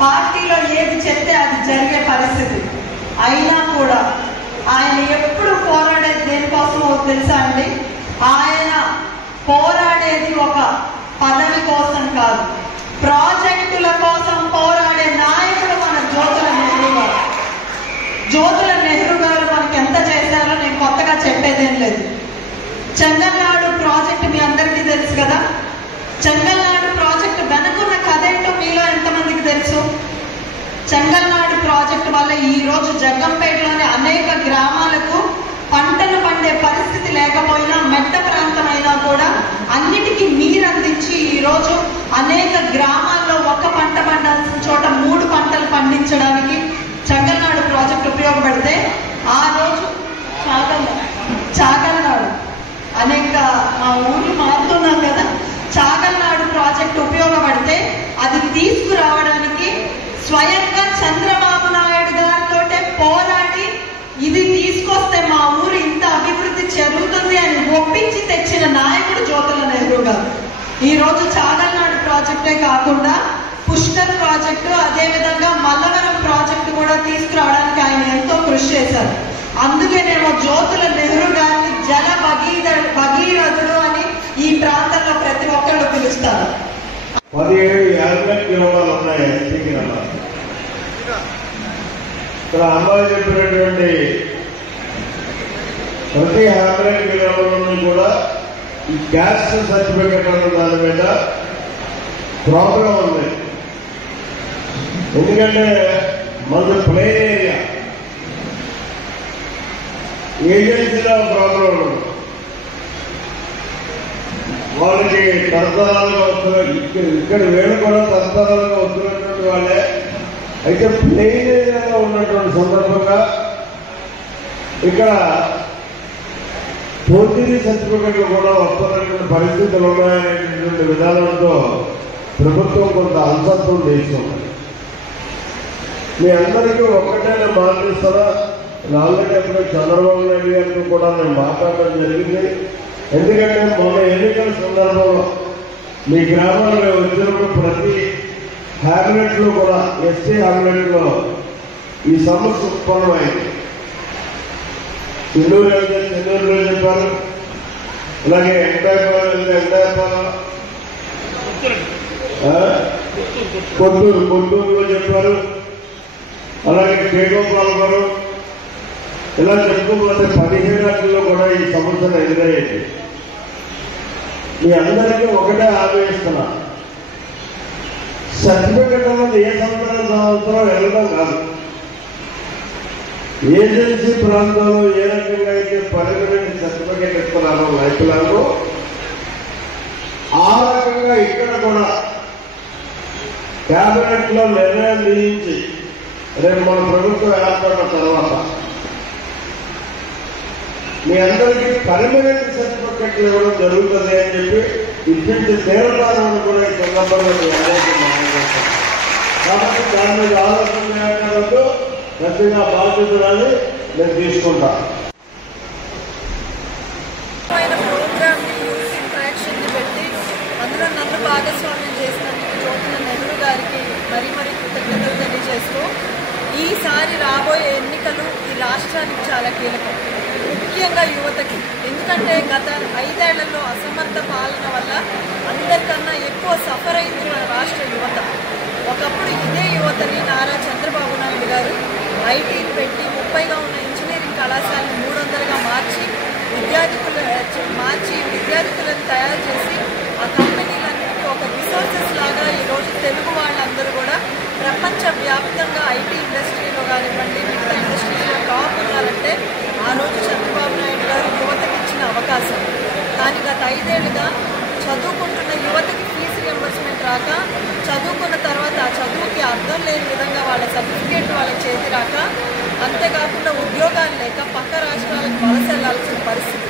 పార్టీలో ఏది చెప్తే అది జరిగే పరిస్థితి. అయినా కూడా ఆయన ఎప్పుడు పోరాడేది దేనికోసమో తెలుసా అండి? ఆయన పోరాడేది ఒక పదవి కోసం కాదు, ప్రాజెక్టుల కోసం పోరాడే నాయకుడు మన జ్యోతుల నెహ్రూ గారు. జ్యోతుల నెహ్రూ గారు మనకి ఎంత చేశారో నేను కొత్తగా చెప్పేదేం లేదు. చెంగల్నాడు ప్రాజెక్టు మీ అందరికీ తెలుసు కదా. చెంగల్నాడు ప్రాజెక్టు వెనుకున్న కథ ఏంటో మీలో ఎంతమందికి తెలుసు? చెంగల్నాడు ప్రాజెక్టు వల్ల ఈ రోజు జగ్గంపేటలోని అనేక గ్రామాలకు పంటలు పండే పరిస్థితి లేకపోయినా, మెట్ట ప్రాంతమైనా కూడా అన్నిటికీ నీరు అందించి ఈ రోజు అనేక గ్రామాల్లో ఒక్క పంట పండాల్సిన చోట 3 పంటలు పండించడానికి చెంగల్నాడు ప్రాజెక్టు ఉపయోగపడితే, ఆ రోజు చాగల్నాడు అనేక మా ఊళ్ళు మారుతున్నాం కదా, చాగల్నాడు ప్రాజెక్టు ఉపయోగపడితే అది తీసుకురావడానికి స్వయంగా చంద్రబాబు నాయుడు గారితో పోరాడి ఇది తీసుకొస్తే మా ఊరు ఇంత అభివృద్ధి జరుగుతుంది అని ఒప్పించి తెచ్చిన నాయకుడు జ్యోతుల నెహ్రూ గారు. ఈ రోజు చాగల్నాడు ప్రాజెక్టే కాకుండా పుష్కర్ ప్రాజెక్టు, అదేవిధంగా మల్లవరం ప్రాజెక్టు కూడా తీసుకురావడానికి ఆయన ఎంతో కృషి చేశారు. అందుకేనేమో జ్యోతుల నెహ్రూ గారిని జల భగీరథుడు అని ఈ ప్రాంతంలో ప్రతి ఒక్కళ్ళు పిలుస్తారు. 17 కిలోమీటర్లు ఉన్నాయి ఎస్టీకి. ఇక్కడ అమ్మాయి చెప్పినటువంటి ప్రతి 50 కిలోమీటర్లను కూడా ఈ క్యాస్ట్ సర్టిఫికెట్ అన్న దాని మీద ప్రాబ్లం ఉంది. ఎందుకంటే మనది ప్లేన్ ఏరియా, ఏజెన్సీలో ప్రాబ్లం ఉండదు. వాళ్ళకి తరతరాలుగా వస్తున్నారు, ఇక్కడ వేళ్ళు కూడా తరతరాలుగా వస్తున్నటువంటి వాళ్ళే. అయితే ప్లేన్ ఏరియాలో ఉన్నటువంటి సందర్భంగా ఇక్కడ పూర్తి సర్టిఫికెట్లు కూడా వస్తున్నటువంటి పరిస్థితులు ఉన్నాయనేటువంటి విధానంతో ప్రభుత్వం కొంత అలసత్వం చేస్తుంది. మీ అందరికీ ఒక్కటే నేను మాట్లాడిస్తానా, ఆల్రెడీ అప్పుడు చంద్రబాబు నాయుడు గారితో కూడా నేను మాట్లాడడం జరిగింది. ఎందుకంటే మొన్న ఎన్నికల సందర్భంలో మీ గ్రామాల్లో వచ్చినప్పుడు ప్రతి హ్యాబినెట్ లో కూడా, ఎస్టీ హ్యాబినెట్ లో ఈ సమస్య ఉత్పన్నమైంది. చెన్నూరు వెళ్తే చెన్నూరులో చెప్పారు, అలాగే ఎండాయపాలెం వెళ్తే ఎండాయపాలెం, కొత్తూరులో చెప్పారు, అలాగే కేగోపాలవరం, ఇలా చెప్పుకోకపోతే 17 గంటల్లో కూడా ఈ సమస్యను ఎదురయ్యేది. మీ అందరికీ ఒకటే ఆలోచిస్తున్నా, సర్టిఫికెట్ అన్నది ఏ సంవత్సరం వెళ్ళడం కాదు. ఏజెన్సీ ప్రాంతంలో ఏ రకంగా అయితే పర్మనెంట్ సర్టిఫికెట్ ఇస్తున్నారో రైతులకు, ఆ రకంగా ఇక్కడ కూడా క్యాబినెట్ లో నిర్ణయం నియమించి రేపు మన ప్రభుత్వం ఏర్పడిన తర్వాత మీ అందరికీ పర్మనెంట్ సర్టిఫికెట్లు ఇవ్వడం జరుగుతుంది అని చెప్పి ఇప్పించి తీవ్రతాలను కూడా ఈ సందర్భంగా మీ అందరికీ మనం చేస్తాం. కాబట్టి దాని మీద ఆలోచన గట్టిగా బాధ్యతలని నేను తీసుకుంటా. ప్రోగ్రామ్ని యూత్ ఇంటరాక్షన్ని పెట్టి అందులో నన్ను భాగస్వామ్యం చేసినందుకు జ్యోతిన నెహ్రూ గారికి మరీ కృతజ్ఞతలు తెలియజేస్తూ ఈసారి రాబోయే ఎన్నికలు ఈ రాష్ట్రానికి చాలా కీలకం, ముఖ్యంగా యువతకి. ఎందుకంటే గత 5 ఏళ్లలో అసమర్థ పాలన వల్ల అందరికన్నా ఎక్కువ సఫర్ అయింది మన రాష్ట్ర యువత. ఒకప్పుడు ఇదే యువతని నారా చంద్రబాబు నాయుడు గారు ఐటీని పెట్టి 30గా ఉన్న ఇంజనీరింగ్ కళాశాలను 300గా మార్చి విద్యార్థులను తయారు చేసి ఆ కంపెనీలన్నింటికీ ఒక రిసోర్సెస్ లాగా ఈరోజు తెలుగు వాళ్ళందరూ కూడా ప్రపంచవ్యాప్తంగా ఐటీ ఇండస్ట్రీలో కానివ్వండి మిగతా ఇండస్ట్రీలో టాప్ ఉన్నారంటే ఆ రోజు చంద్రబాబు నాయుడు గారు యువతకి ఇచ్చిన అవకాశం. కానీ గత 5 ఏళ్లుగా చదువుకుంటున్న యువతకి ఫీజు రియంబర్స్మెంట్ రాక, చదువుకున్న తర్వాత ఆ చదువుకి అర్థం లేని విధంగా వాళ్ళ సర్టిఫికేట్ వాళ్ళ చేతి రాక, అంతేకాకుండా ఉద్యోగాలు లేక పక్క రాష్ట్రాలకు వలస వెళ్లాల్సిన పరిస్థితి.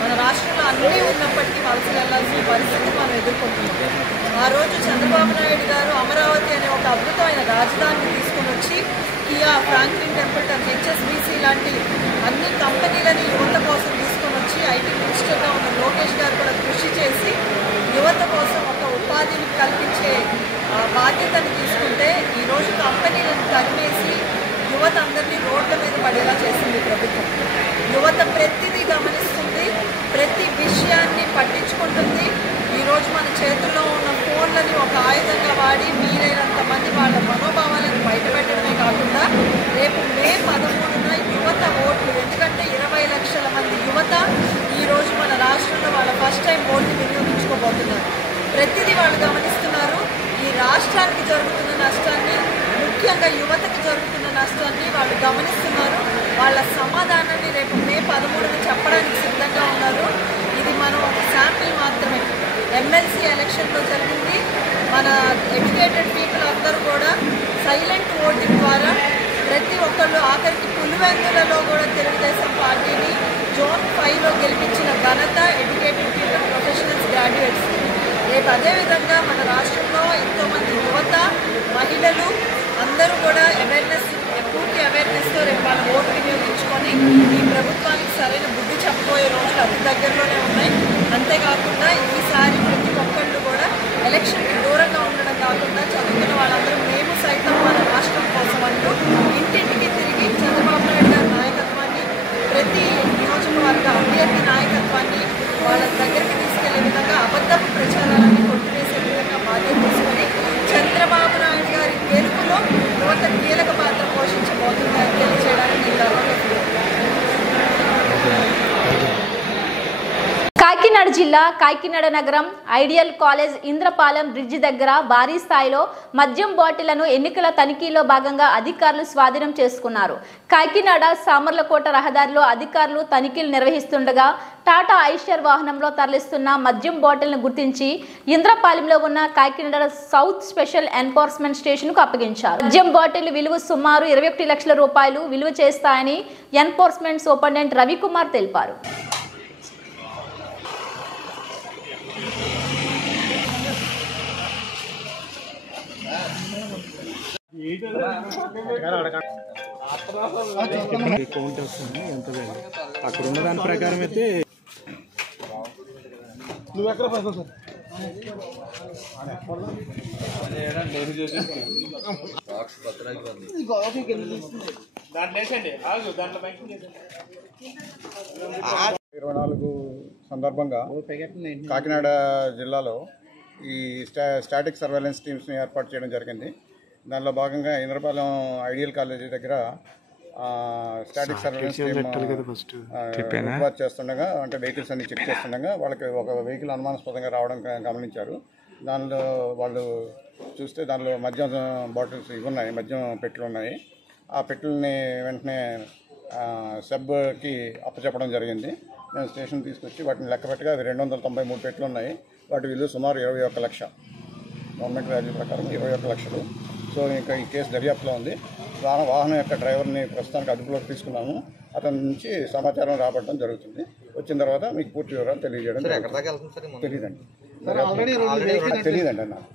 మన రాష్ట్రంలో అన్నీ ఉన్నప్పటికీ వలస వెళ్లాల్సిన పరిస్థితి మనం ఎదుర్కొంటున్నాం. ఆ రోజు చంద్రబాబు నాయుడు గారు అమరావతి అనే ఒక అద్భుతమైన రాజధానిని తీసుకుని వచ్చి కియా, ఫ్రాంక్లిన్ టెంపుల్టన్, హెచ్ఎస్బీసీ లాంటి అన్ని కంపెనీలని యువత కోసం తీసుకొని వచ్చి ఐటీ మినిస్టర్గా ఉన్న లోకేష్ గారు కూడా కృషి చేసి యువత కోసం ఒక ఉపాధిని కల్పించే బాధ్యతను తీసుకుంటే ఈరోజు కంపెనీలను తరిమేసి యువత అందరినీ రోడ్ల మీద పడేలా చేసింది ప్రభుత్వం. యువత ప్రతిదీ గమనిస్తుంది, ప్రతి విషయాన్ని పట్టించుకుంటుంది. ఈరోజు మన చేతుల్లో ఉన్న ఫోన్లని ఒక ఆయుధంగా వాడి వీలైనంత మంది వాళ్ళ మనోభావాలను బయటపెట్టడమే కాకుండా రేపు మే 13న యువత ఓట్లు, ఎందుకంటే 20 లక్షల మంది యువత ఈరోజు మన రాష్ట్రంలో వాళ్ళ ఫస్ట్ టైం ఓట్లు వినియోగించుకోబోతున్నారు. ప్రతిదీ వాళ్ళు గమనిస్తున్నారు. ఈ రాష్ట్రానికి జరుగుతున్న నష్టాన్ని, ముఖ్యంగా యువతకి జరుగుతున్న నష్టాన్ని వాళ్ళు గమనిస్తున్నారు. వాళ్ళ సమాధానాన్ని రేపు మే 13న చెప్పడానికి సిద్ధంగా ఉన్నారు. ఇది మనం ఒక శాంపిల్ మాత్రమే. ఎమ్మెల్సీ ఎలక్షన్లో జరిగింది. మన ఎడ్యుకేటెడ్ పీపుల్ అందరూ కూడా సైలెంట్ ఓటింగ్ ద్వారా ప్రతి ఒక్కళ్ళు, ఆఖరికి పులివెందులలో కూడా తెలుగుదేశం పార్టీని జోన్ 5లో గెలిపించిన ఘనత ఎడ్యుకేటెడ్ పీపుల్, ప్రొఫెషనల్స్, గ్రాడ్యుయేట్స్. రేపు అదేవిధంగా మన రాష్ట్రంలో ఎంతోమంది యువత, మహిళలు అందరూ కూడా పూర్తి అవేర్నెస్తో రేపు వాళ్ళ ఓటు వినియోగించుకొని ఈ ప్రభుత్వానికి సరైన బుద్ధి చెప్పబోయే రోజులు అతి దగ్గరలోనే ఉన్నాయి. అంతేకాకుండా ఈసారి ప్రతి ఒక్కళ్ళు కూడా ఎలక్షన్కి దూరంగా ఉండడం కాకుండా చదువుకున్న వాళ్ళందరూ మేము సైతం మన రాష్ట్రం కోసం అంటూ ఇంటింటికి తిరిగి చంద్రబాబు నాయుడు గారి నాయకత్వాన్ని, ప్రతి నియోజకవర్గ అభ్యర్థి నాయకత్వాన్ని వాళ్ళ దగ్గరికి తీసుకెళ్లే విధంగా అబద్ధపు ప్రచారాలను కొట్టివేసే విధంగా బాధ్యత తీసుకొని చంద్రబాబు నాయుడు గారి గెలుపులో యువత కీలక పాత్ర పోషించబోతుందని తెలియజేయడానికి కాకినాడ జిల్లా కాకినాడ నగరం ఐడియల్ కాలేజ్ ఇంద్రపాలెం బ్రిడ్జి దగ్గర భారీ స్థాయిలో మద్యం బాటిళ్లను ఎన్నికల తనిఖీలో భాగంగా అధికారులు స్వాధీనం చేసుకున్నారు. కాకినాడ సామర్లకోట రహదారిలో అధికారులు తనిఖీలు నిర్వహిస్తుండగా టాటా ఐషర్ వాహనంలో తరలిస్తున్న మద్యం బాటిల్ను గుర్తించి ఇంద్రపాలెంలో ఉన్న కాకినాడ సౌత్ స్పెషల్ ఎన్ఫోర్స్మెంట్ స్టేషన్కు అప్పగించారు. మద్యం బాటిల్ విలువ సుమారు 21 లక్షల రూపాయలు విలువ చేస్తాయని ఎన్ఫోర్స్మెంట్ సూపరింటెండెంట్ రవికుమార్ తెలిపారు. కౌంట్ వస్తుంది ఎంత అక్కడ ఉన్న దాని ప్రకారం అయితే నువ్వు ఎక్కడ పడతావు సార్ ఇరవై 24 సందర్భంగా కాకినాడ జిల్లాలో ఈ స్టాటిక్ సర్వేలెన్స్ టీమ్స్ని ఏర్పాటు చేయడం జరిగింది. దానిలో భాగంగా ఇంద్రపాలెం ఐడియల్ కాలేజీ దగ్గర స్టాటిక్ సర్వేలెన్స్ టీమ్ ఏర్పాటు చేస్తుండగా, అంటే వెహికల్స్ అన్ని చెక్ చేస్తుండగా వాళ్ళకి ఒక వెహికల్ అనుమానాస్పదంగా రావడం గమనించారు. దానిలో వాళ్ళు చూస్తే దానిలో మద్యం బాటిల్స్ ఉన్నాయి, మద్యం పెట్టెలు ఉన్నాయి. ఆ పెట్టెలని వెంటనే సబ్కి అప్పచెప్పడం జరిగింది. మేము స్టేషన్ తీసుకొచ్చి వాటిని లెక్కపెట్టగా అవి 293 పెట్టెలు ఉన్నాయి. వాటి విలువ సుమారు 21 లక్ష, గవర్నమెంట్ వాల్యూ ప్రకారం 21 లక్షలు. సో ఇంకా ఈ కేసు దర్యాప్తులో ఉంది. వాహనం యొక్క డ్రైవర్ని ప్రస్తుతానికి అదుపులోకి తీసుకున్నాము. అతని నుంచి సమాచారం రాబట్టడం జరుగుతుంది. వచ్చిన తర్వాత మీకు పూర్తి వివరాలు తెలియజేయడం తెలియదండి. తెలియదండి నాకు.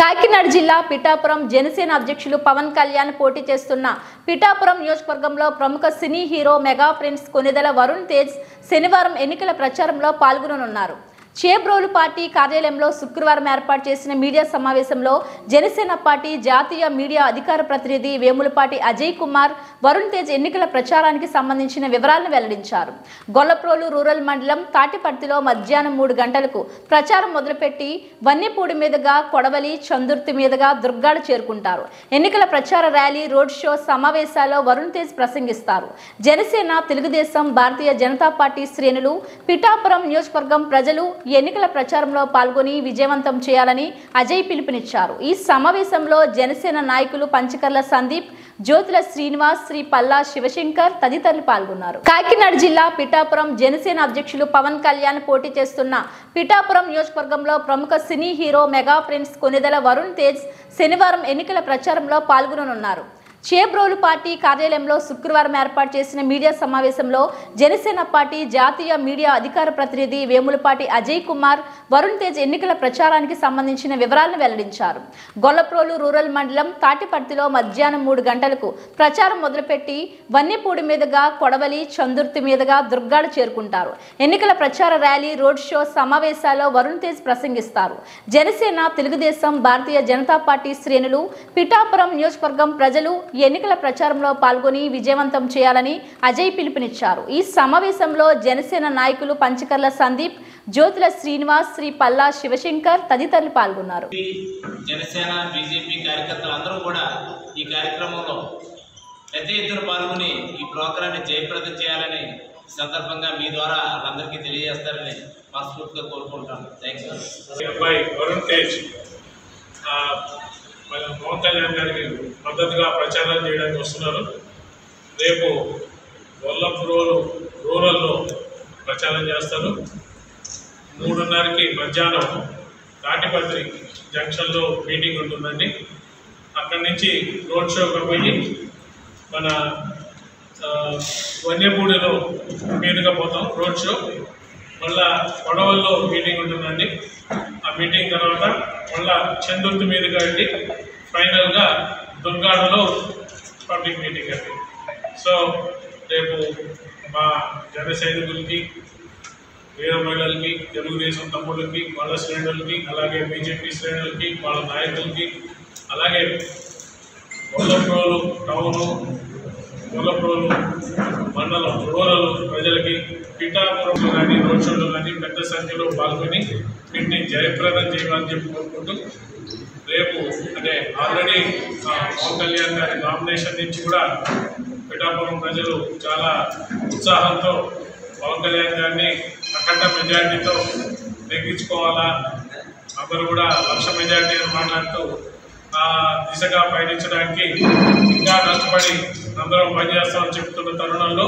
కాకినాడ జిల్లా పిఠాపురం జనసేన అధ్యక్షులు పవన్ కళ్యాణ్ పోటీ చేస్తున్న పిఠాపురం నియోజకవర్గంలో ప్రముఖ cine hero mega prince Konidela Varun Tej శనివారం ఎన్నికల ప్రచారంలో పాల్గొననున్నారు. చేబ్రోలు పార్టీ కార్యాలయంలో శుక్రవారం ఏర్పాటు చేసిన మీడియా సమావేశంలో జనసేన పార్టీ జాతీయ మీడియా అధికార ప్రతినిధి వేములపాటి అజయ్ కుమార్ వరుణ్ తేజ్ ఎన్నికల ప్రచారానికి సంబంధించిన వివరాలను వెల్లడించారు. గొల్లప్రోలు రూరల్ మండలం తాటిపర్తిలో మధ్యాహ్నం 3 గంటలకు ప్రచారం మొదలుపెట్టి వన్యపూడి మీదుగా కొడవలి చందుర్తి మీదుగా దుర్గాడ చేరుకుంటారు. ఎన్నికల ప్రచార ర్యాలీ, రోడ్ షో, సమావేశాల్లో వరుణ్ తేజ్ ప్రసంగిస్తారు. జనసేన, తెలుగుదేశం, భారతీయ జనతా పార్టీ శ్రేణులు పిఠాపురం నియోజకవర్గం ప్రజలు ఎన్నికల ప్రచారంలో పాల్గొని విజయవంతం చేయాలని అజయ్ పిలుపునిచ్చారు. ఈ సమావేశంలో జనసేన నాయకులు పంచకర్ల సందీప్, జ్యోతుల శ్రీనివాస్, శ్రీ పల్లా శివశంకర్ తదితరులు పాల్గొన్నారు. కాకినాడ జిల్లా పిఠాపురం జనసేన అధ్యక్షులు పవన్ కళ్యాణ్ పోటీ చేస్తున్న పిఠాపురం నియోజకవర్గంలో ప్రముఖ cine hero mega prince Konidela Varun Tej శనివారం ఎన్నికల ప్రచారంలో పాల్గొననున్నారు. చేబ్రోలు పార్టీ కార్యాలయంలో శుక్రవారం ఏర్పాటు చేసిన మీడియా సమావేశంలో జనసేన పార్టీ జాతీయ మీడియా అధికార ప్రతినిధి వేములపాటి అజయ్ కుమార్ వరుణ్ తేజ్ ఎన్నికల ప్రచారానికి సంబంధించిన వివరాలను వెల్లడించారు. గొల్లప్రోలు రూరల్ మండలం తాటిపర్తిలో మధ్యాహ్నం 3 గంటలకు ప్రచారం మొదలుపెట్టి వన్యపూడి మీదుగా కొడవలి చందుర్తి మీదుగా దుర్గాడ చేరుకుంటారు. ఎన్నికల ప్రచార ర్యాలీ, రోడ్ షో, సమావేశాల్లో వరుణ్ తేజ్ ప్రసంగిస్తారు. జనసేన, తెలుగుదేశం, భారతీయ జనతా పార్టీ శ్రేణులు పిఠాపురం నియోజకవర్గం ప్రజలు ఎన్నికల ప్రచారంలో పాల్గొని విజయవంతం చేయాలని అజయ్ పిలుపునిచ్చారు. ఈ సమావేశంలో జనసేన నాయకులు పంచకర్ల సందీప్, జ్యోతుల శ్రీనివాస్, శ్రీ పల్లా శివశంకర్ తదితరులు పాల్గొన్నారు. జనసేన, బీజేపీ కార్యకర్తలు అందరూ కూడా ఈ కార్యక్రమంలో పెద్ద ఎత్తున పాల్గొని ఈ ప్రోగ్రాన్ని జయప్రదం చేయాలని సందర్భంగా మీ ద్వారా అందరికీ తెలియజేస్తారని మనస్ఫూర్తిగా కోరుకుంటాను. థ్యాంక్స్. వరుణ్ తేజ్ పవన్ కళ్యాణ్ గారికి మద్దతుగా ప్రచారం చేయడానికి వస్తున్నారు. రేపు గొల్లప్రోలు రూరల్లో ప్రచారం చేస్తారు. 3:30కి మధ్యాహ్నం తాటిపత్రి జంక్షన్లో మీటింగ్ ఉంటుందండి. అక్కడి నుంచి రోడ్ షోకి పోయి మన వన్యపూడిలో మీదుగా పోతాం రోడ్ షో. మళ్ళా కొడవల్లో మీటింగ్ ఉంటుందండి. ఆ మీటింగ్ తర్వాత మళ్ళా చందుర్తి మీదుగా వెళ్ళి ఫైనల్గా దుర్గాడలో పబ్లిక్ మీటింగ్ అండి. సో రేపు మా జన సైనికులకి, వీర మహిళలకి, తెలుగుదేశం తమ్ముళ్ళకి, వాళ్ళ శ్రేణులకి, అలాగే బీజేపీ శ్రేణులకి, వాళ్ళ నాయకులకి, అలాగే గొల్లప్రోలు టౌను, గొల్లప్రోలు మండలం రూరల్ ప్రజలకి పిఠాపురంలో కానీ రోడ్ షోలో కానీ పెద్ద సంఖ్యలో పాల్గొని వీటిని జయప్రదం చేయాలని చెప్పి కోరుకుంటూ రేపు అంటే ఆల్రెడీ పవన్ కళ్యాణ్ గారి నామినేషన్ నుంచి కూడా పిఠాపురం ప్రజలు చాలా ఉత్సాహంతో పవన్ కళ్యాణ్ గారిని అఖండ మెజార్టీతో నెగ్గించుకోవాలా, అందరూ కూడా 1,00,000 మెజార్టీ అని మాట్లాడుతూ ఆ దిశగా పయనించడానికి ఇంకా కష్టపడి అందరం పనిచేస్తామని చెప్తున్న తరుణంలో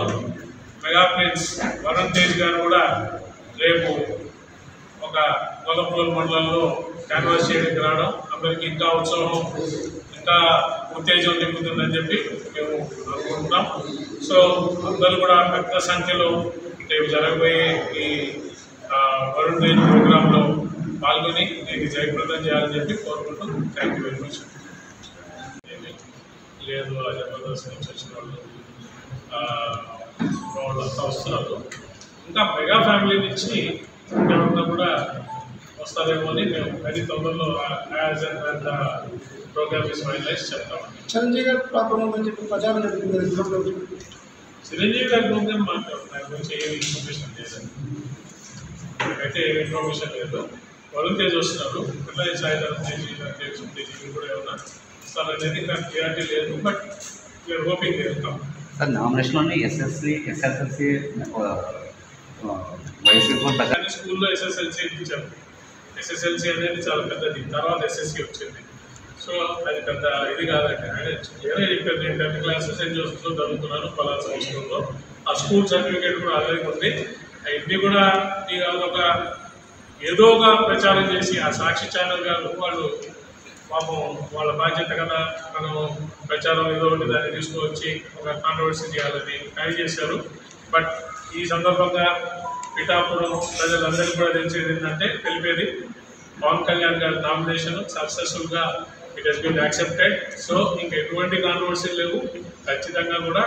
మెగా ప్రిన్స్ వరుణ్ తేజ్ గారు కూడా రేపు ఒక గొల్లప్రోలు మండలంలో క్యాన్వాస్ చేయడానికి రావడం అందరికీ ఇంకా ఉత్సాహం, ఇంకా ఉత్తేజం నింపుతుందని చెప్పి మేము అనుకుంటున్నాం. సో అందరూ కూడా పెద్ద సంఖ్యలో రేపు జరగబోయే ఈ వరుణ్ తేజ్ ప్రోగ్రాంలో పాల్గొని దీన్ని జయప్రదం చేయాలని చెప్పి కోరుకుంటూ థ్యాంక్ యూ వెరీ మచ్. లేదు ఆ జబర్దస్త్ నుంచి వచ్చిన వాళ్ళంతా వస్తున్నారు. ఇంకా మెగా ఫ్యామిలీ నుంచి ఇంకెవరన్నా కూడా వస్తారేమో అని మేము వెరీ తొందరలో as and program is finalize చెప్తాం. చిరంజీవి గారు ప్రాబ్లం ఉందని చెప్పి ప్రచారం జరుగుతుంది. చిరంజీవి గారి ప్రోగ్రామ్ మాకు దాని గురించి ఏమి ఇన్ఫర్మేషన్ లేదండి. అయితే ఏమి ఇన్ఫర్మేషన్ లేదు. వరుణ్ తేజ్ వస్తున్నారు, పిల్లలు సాయంత్రం తేజీ కూడా ఏమన్నా వస్తారనేది ఇంకా క్లియారిటీ లేదు. బట్ వీఆర్ హోపింగ్ వెళ్తాం. సార్ నామినేషన్లోనే ఎస్ఎస్ఎల్సి స్కూల్లో ఎస్ఎస్ఎల్సి ఇచ్చారు. ఎస్ఎస్ఎల్సి అనేది చాలా పెద్దది, తర్వాత ఎస్ఎస్సి వచ్చింది. సో అది పెద్ద ఇది కాదండి. ఆయన వేరే చెప్పారు, నేను 10th క్లాస్ సెయింట్ జోసెఫ్లో చదువుతున్నాను పలానా సంవత్సరంలో. ఆ స్కూల్ సర్టిఫికేట్ కూడా ఆల్రెడీ ఉంది. అవన్నీ కూడా ఒక ఏదో ఒక ప్రచారం చేసి ఆ సాక్షి ఛానల్ గారు వాళ్ళు పాపం వాళ్ళ బాధ్యత కదా, మనం ప్రచారం ఏదో ఒకటి దాన్ని తీసుకువచ్చి ఒక కాంట్రవర్సీ చేయాలని ట్రై చేశారు. బట్ ఈ సందర్భంగా పిఠాపురం ప్రజలందరికీ కూడా తెలిపేది పవన్ కళ్యాణ్ గారి నామినేషన్ సక్సెస్ఫుల్గా it has been accepted. So ఇంకా ఎటువంటి కాంట్రవర్సీ లేవు. ఖచ్చితంగా కూడా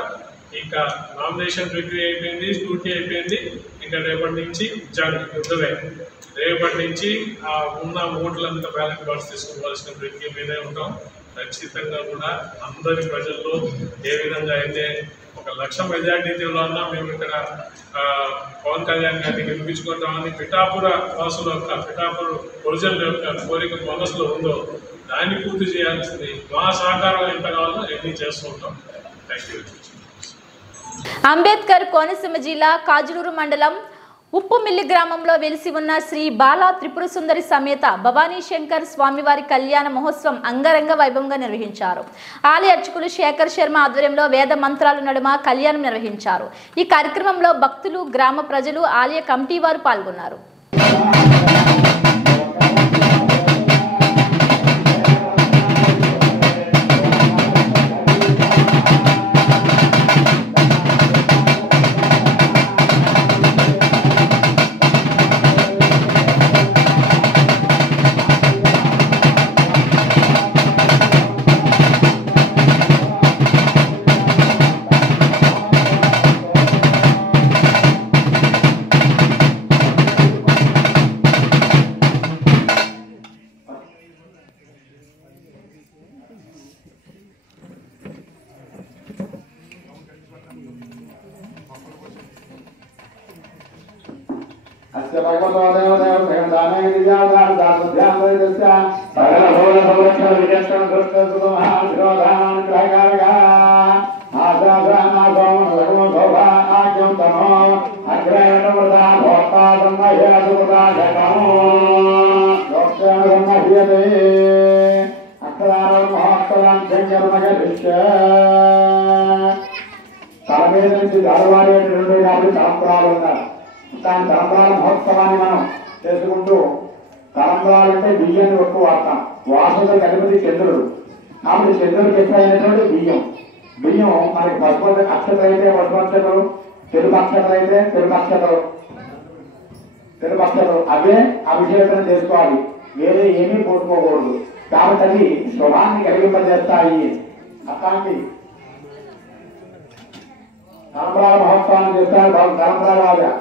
ఇంకా నామినేషన్ ప్రక్రియ అయిపోయింది, స్కూటీ అయిపోయింది. ఇంకా రేపటి నుంచి యుద్ధమే. రేపటి నుంచి ఆ ఉన్న ఓట్లంతా బ్యాలెట్ బాక్స్ తీసుకోవాల్సిన ప్రక్రియ మీదే ఉంటాం. ఖచ్చితంగా కూడా అందరి ప్రజల్లో ఏ విధంగా అయితే 1,00,000 మెజార్టీలో అన్నా మేము ఇక్కడ పవన్ కళ్యాణ్ గారిని గెలిపించుకుంటామని పిఠాపుర వాసుల యొక్క పిఠాపుర ఒరిజినల్ యొక్క కోరిక మనసులో ఉందో దాన్ని పూర్తి చేయాల్సింది మా సహకారం ఎంత కావాలో ఎన్ని చేస్తూ ఉంటాం. Thank you. అంబేద్కర్ కోనసీమ జిల్లా కాజులూరు మండలం ఉప్పుమిల్లి గ్రామంలో వెలిసి ఉన్న శ్రీ బాలా త్రిపుర సుందరి సమేత భవానీ శంకర్ స్వామివారి కళ్యాణ మహోత్సవం అంగరంగ వైభవంగా నిర్వహించారు. ఆలయ అర్చకులు శేఖర్ శర్మ ఆధ్వర్యంలో వేద మంత్రాల నడుమ కళ్యాణం నిర్వహించారు. ఈ కార్యక్రమంలో భక్తులు, గ్రామ ప్రజలు, ఆలయ కమిటీ వారు పాల్గొన్నారు. తలంబ్రాలు ఉన్నారు. దాని తలంబ్రాల మహోత్సవాన్ని మనం చేసుకుంటూ, తలంబ్రాలంటే బియ్యాన్ని ఎక్కువ వాడతాం. వాసులకు అధిపతి చంద్రుడు. కాబట్టి చంద్రుడికి ఎక్కువైనటువంటి బియ్యం మనకి పసుపు అక్షతలు అయితే పసుపు అక్షతలు, తెలుగు అక్షతలు అయితే తెలుగు అక్షతలు అవే అభిషేకం చేసుకోవాలి. వేరే ఏమీ పోసుకోకూడదు. కాబట్టి అవి శుభాన్ని కలిగింపజేస్తాయి. అట్లాంటి తలంబ్రాల మహోత్సవాన్ని చేస్తారు. తలంబ్రాల రాజా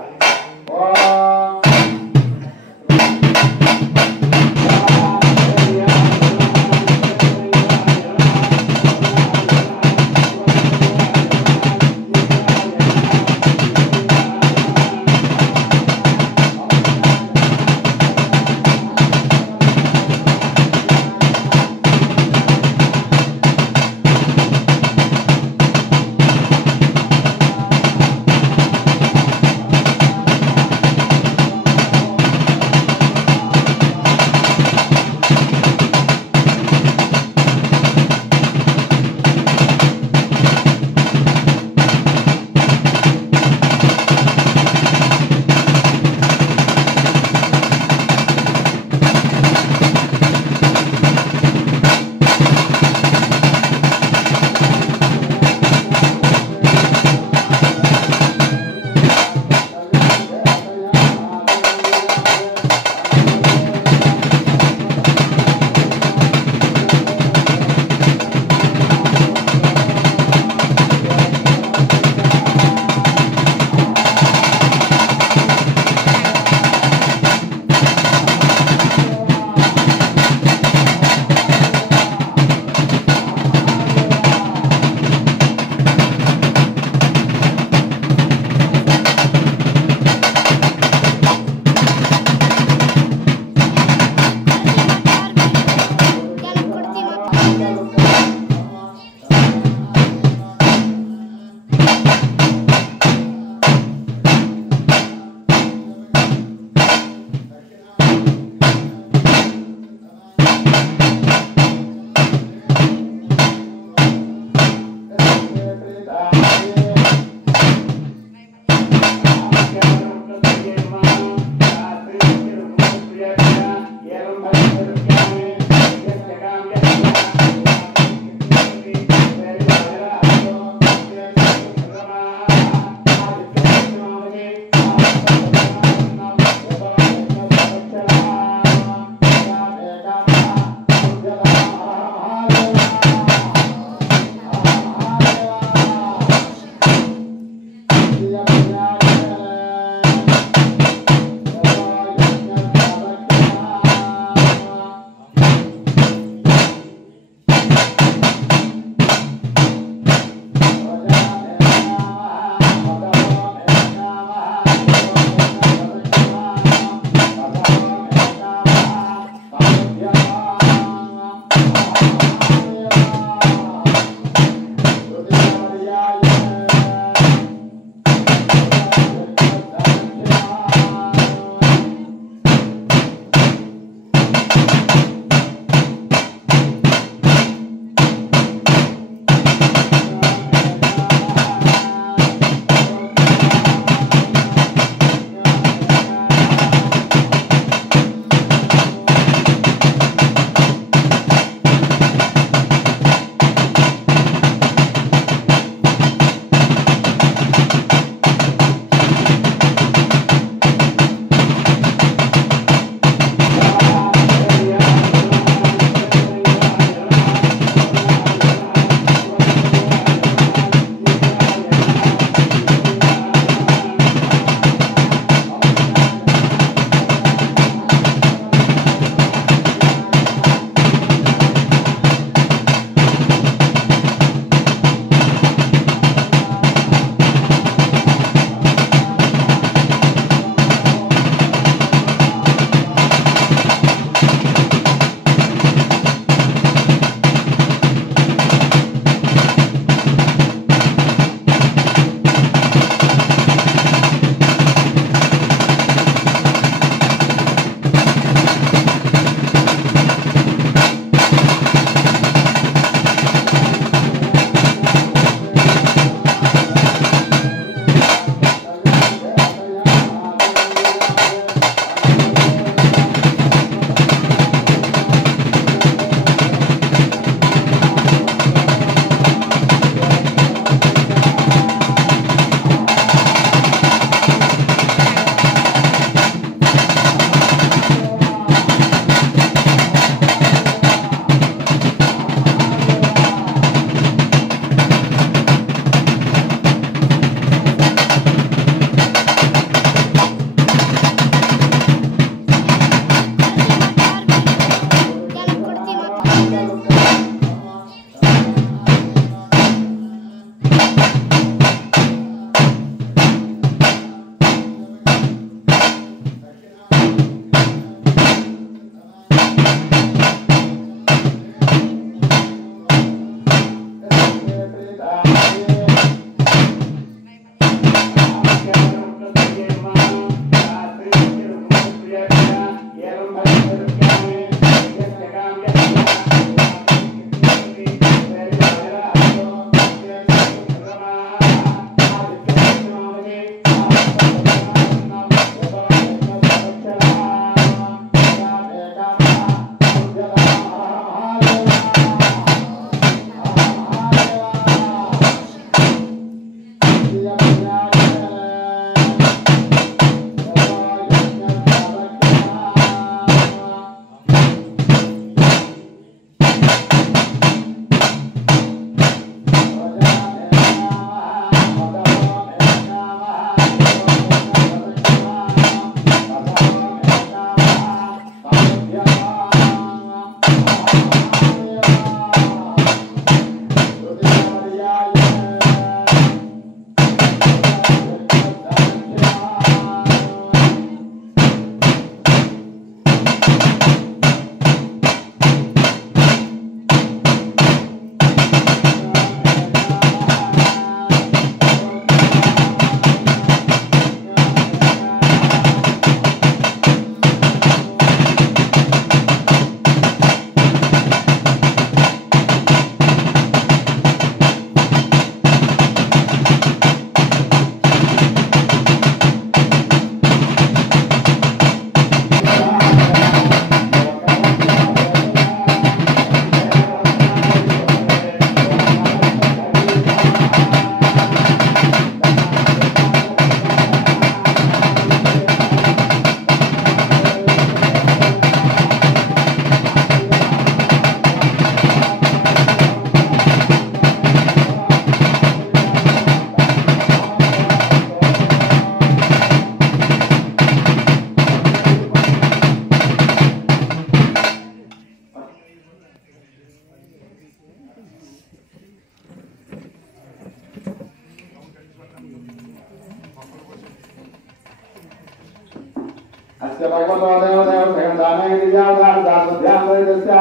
అస్య భగవతో దేవదేవ భగవంతానే గిరిజాదాన దాసధ్యానోదస్య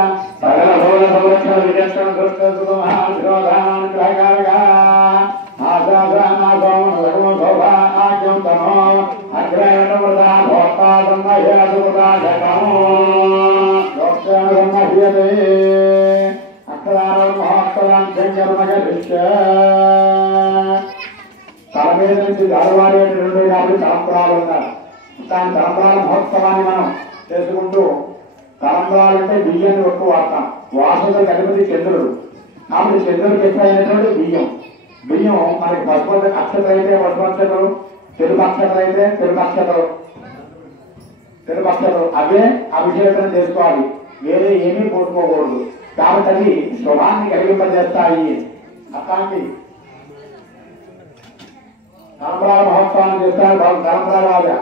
సకల భోగ సంరక్షణ విజక్షణ దృష్ట సుమహాధిరోధానాన్ గ్రహకారగా ఆశాసానాగోమ లఘుమ శోభా ఆజ్ఞం తమో అగ్రయణ వృధా భోక్తా బ్రహ్మహ్యసుకృతా శతమో లోక్షేణ బ్రహ్మహ్యతే అక్షరాల మహోత్తరాన్ శంకరునగరిష్య తల మీద నుంచి దారువాడేటువంటి కాబట్టి తలంబరాలు ఉన్నారు. దాని తలంబరాల మహోత్సవాన్ని మనం చేసుకుంటూ తలంబరాలు అంటే బియ్యాన్ని ఎక్కువ వాడతాం. వాసనకు అధిపతి చంద్రుడు కాబట్టి చంద్రుడికి ఎక్కువైనటువంటి బియ్యం మనకి పసుపు అక్షతలు అయితే పసుపు అక్షతలు, తెలుగు అక్షతలు అయితే తెలుగు అక్షతలు అవే అభిషేకం చేసుకోవాలి. వేరే ఏమీ కోరుకోకూడదు. కాబట్టి అవి శుభాన్ని కలిగింపజేస్తాయి. అట్లాంటి తలంబరాల మహోత్సవాన్ని చేస్తారు. తలంబరాల రాజా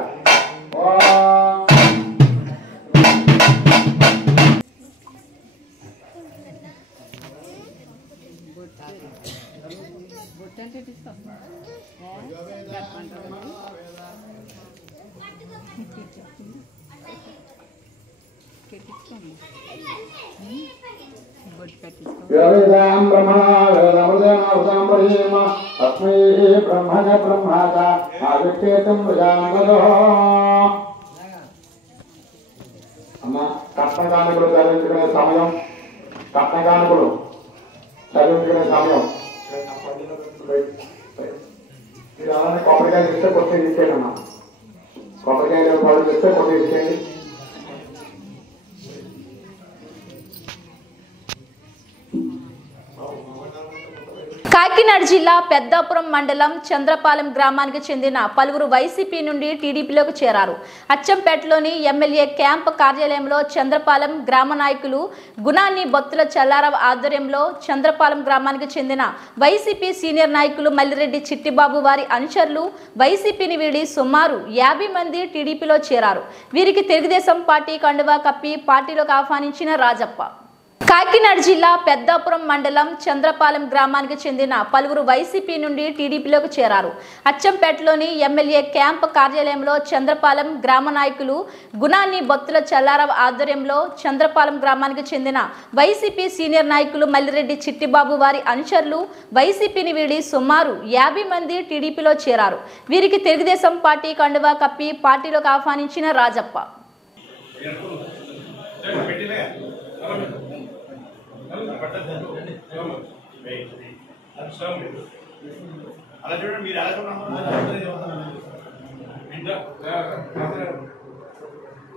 వేదాం బ్రహ్మణ వేదమృదేనావతాం పరియేమ అస్మై బ్రహ్మణ బ్రహ్మాత ఆవిష్కేతం ప్రజాంగదో. అమ్మ కట్నకానుకులు చదివించుకునే సమయం మీరు అలానే కొబ్బరికాయలు ఇస్తే కొట్టి ఇచ్చేయండి అమ్మా. కొబ్బరికాయలు పళ్ళు ఇస్తే కొట్టి ఇచ్చేయండి. కాకినాడ జిల్లా పెద్దాపురం మండలం చంద్రపాలెం గ్రామానికి చెందిన పలువురు వైసీపీ నుండి టీడీపీలోకి చేరారు. అచ్చంపేటలోని ఎమ్మెల్యే క్యాంప్ కార్యాలయంలో చంద్రపాలెం గ్రామ నాయకులు గుణాన్ని బొత్తుల చల్లారావు ఆధ్వర్యంలో చంద్రపాలెం గ్రామానికి చెందిన వైసీపీ సీనియర్ నాయకులు మల్లిరెడ్డి చిట్టిబాబు వారి అనుచరులు వైసీపీని వీడి సుమారు 50 మంది టీడీపీలో చేరారు. వీరికి తెలుగుదేశం పార్టీ కండువా కప్పి పార్టీలోకి ఆహ్వానించిన రాజప్ప. కాకినాడ జిల్లా పెద్దాపురం మండలం చంద్రపాలెం గ్రామానికి చెందిన పలువురు వైసీపీ నుండి టీడీపీలోకి చేరారు. అచ్చంపేటలోని ఎమ్మెల్యే క్యాంప్ కార్యాలయంలో చంద్రపాలెం గ్రామ నాయకులు గుణాన్ని బొత్తుల చల్లారావు ఆధ్వర్యంలో చంద్రపాలెం గ్రామానికి చెందిన వైసీపీ సీనియర్ నాయకులు మల్లిరెడ్డి చిట్టిబాబు వారి అనుచరులు వైసీపీని వీడి సుమారు 50 మంది టీడీపీలో చేరారు. వీరికి తెలుగుదేశం పార్టీ కండువా కప్పి పార్టీలోకి ఆహ్వానించిన రాజప్ప.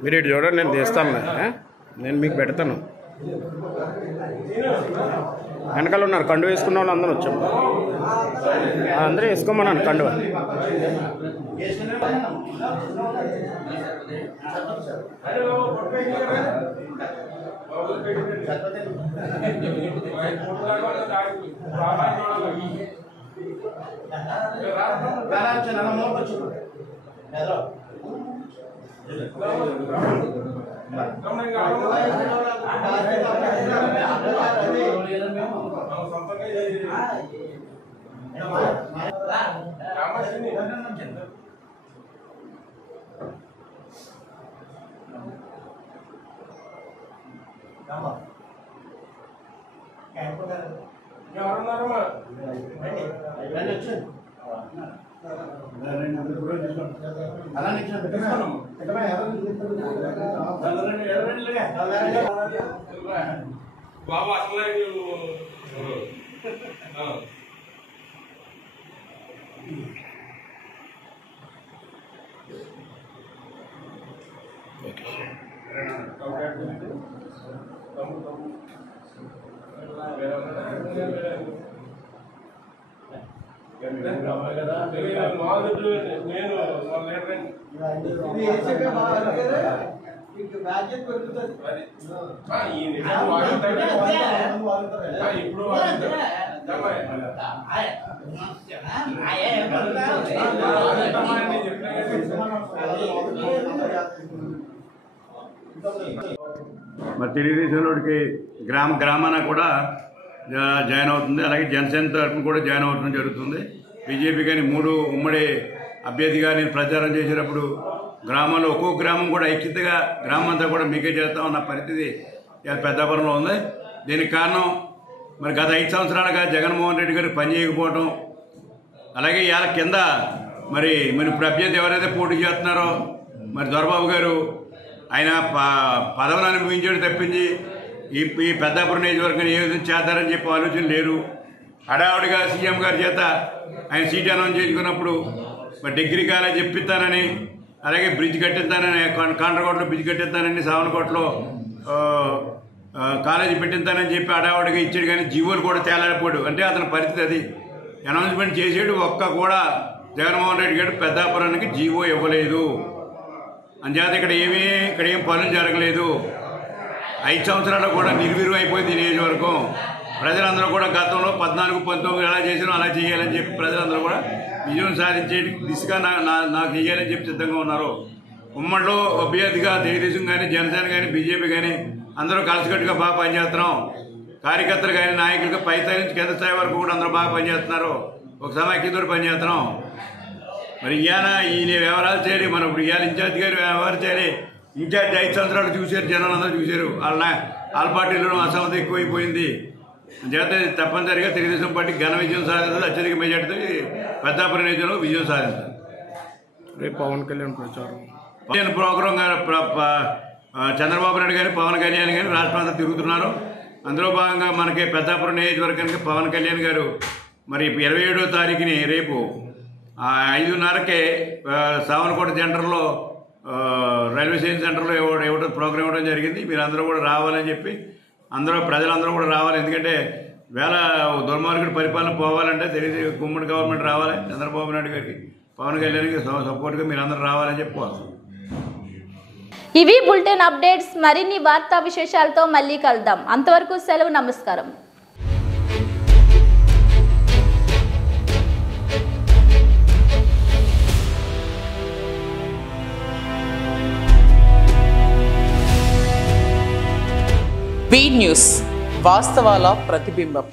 మీరు ఇటు చూడండి, నేను తీస్తాను. నేను మీకు పెడతాను. వెనకాల ఉన్నారు కండువ వేసుకున్న వాళ్ళు అందరూ వచ్చాము. అందరూ వేసుకోమన్నాను కండువ. బాబా అసలే మరి తెలుగుదేశంలోకి గ్రామాన కూడా జాయిన్ అవుతుంది. అలాగే జనసేన తరఫున కూడా జాయిన్ అవుతుంది జరుగుతుంది. బీజేపీ కానీ 3 ఉమ్మడి అభ్యర్థిగా నేను ప్రచారం చేసేటప్పుడు గ్రామంలో ఒక్కొక్క గ్రామం కూడా ఐక్యతగా గ్రామం అంతా కూడా మీకే చేస్తామన్న పరిస్థితి ఇవాళ పెద్దాపురంలో ఉంది. దీనికి కారణం మరి గత 5 సంవత్సరాలుగా జగన్మోహన్ రెడ్డి గారు పనిచేయకపోవడం, అలాగే ఇవాళ కింద మరి ఇప్పుడు అభ్యర్థి ఎవరైతే పోటీ చేస్తున్నారో మరి దొరబాబు గారు ఆయన పదవిని అనుభవించాడు తప్పించి ఈ పెద్దాపురం నియోజకవర్గం ఏ విధంగా చేద్దారని చెప్పి ఆలోచన లేరు. హడావుడిగా సీఎం గారి చేత ఆయన సీట్ అనౌన్స్ చేసుకున్నప్పుడు మరి డిగ్రీ కాలేజ్ చెప్పిస్తానని, అలాగే బ్రిడ్జ్ కట్టిస్తానని, కాండ్రకోటలో బ్రిడ్జ్ కట్టిస్తానని, సావనకోటలో కాలేజీ పెట్టిస్తానని చెప్పి హడావుడిగా ఇచ్చాడు. కానీ జీవోలు కూడా తేలాడిపోయాడు. అంటే అతని పరిస్థితి అది. అనౌన్స్మెంట్ చేసాడు, ఒక్క కూడా జగన్మోహన్ రెడ్డి గారు పెద్దాపురానికి జీవో ఇవ్వలేదు. అంచేత ఇక్కడ ఏం పనులు జరగలేదు. 5 సంవత్సరాలు కూడా నిర్వీర్యం అయిపోయింది నియోజకవర్గం. ప్రజలందరూ కూడా గతంలో 14, 19 ఎలా చేసినా అలా చేయాలని చెప్పి ప్రజలందరూ కూడా విజయం సాధించే దిశగా నాకు చేయాలని చెప్పి సిద్ధంగా ఉన్నారు. ఉమ్మడిలో అభ్యర్థిగా తెలుగుదేశం కానీ, జనసేన కానీ, బీజేపీ కానీ అందరూ కలిసికట్టుగా బాగా పనిచేస్తున్నాం. కార్యకర్తలు కానీ, నాయకులుగా పైస్థాయి నుంచి కింద స్థాయి వరకు కూడా అందరూ బాగా పనిచేస్తున్నారు. ఒక సమైక్యతో పనిచేస్తున్నాం. మరి ఈయన వ్యవహారాలు చేయాలి. మనం ఇప్పుడు ఇవాళ ఇన్ఛార్జ్ గారు వ్యవహారం చేయాలి. ఇన్ఛార్జ్ 5 సంవత్సరాలు చూశారు, జనాలు అందరూ చూశారు. వాళ్ళ పార్టీలో అసమత ఎక్కువైపోయింది. చేత తప్పనిసరిగా తెలుగుదేశం పార్టీ ఘన విజయం సాధించాలి. అత్యధిక మెజార్టీతో పెద్దాపురం నియోజకవర్గంలో విజయం సాధించాలి. రేపు పవన్ కళ్యాణ్ ప్రచారం ప్రోగ్రాం చంద్రబాబు నాయుడు కానీ, పవన్ కళ్యాణ్ కానీ రాష్ట్రం అంతా తిరుగుతున్నారు. అందులో భాగంగా మనకి పెద్దాపురం నియోజకవర్గానికి పవన్ కళ్యాణ్ గారు మరి 27వ తారీఖుని రేపు 5:30కే సావనకోట సెంటర్లో రైల్వే స్టేషన్ సెంటర్లో ఇవ్వడం ప్రోగ్రాం ఇవ్వడం జరిగింది. మీరు అందరూ కూడా రావాలని చెప్పి ప్రజలందరూ కూడా రావాలి. ఎందుకంటే దుర్మార్గుడి పరిపాలన పోవాలంటే తెలియదు గుమ్మడి గవర్నమెంట్ రావాలి. చంద్రబాబు నాయుడు గారికి, పవన్ కళ్యాణ్కి సపోర్ట్గా మీరు అందరూ రావాలని చెప్పి. ఇవి బులెటిన్ అప్డేట్స్. మరిన్ని వార్తా విశేషాలతో మళ్ళీ కలుద్దాం. అంతవరకు సెలవు. నమస్కారం. బీ న్యూస్, వాస్తవాల ప్రతిబింబం.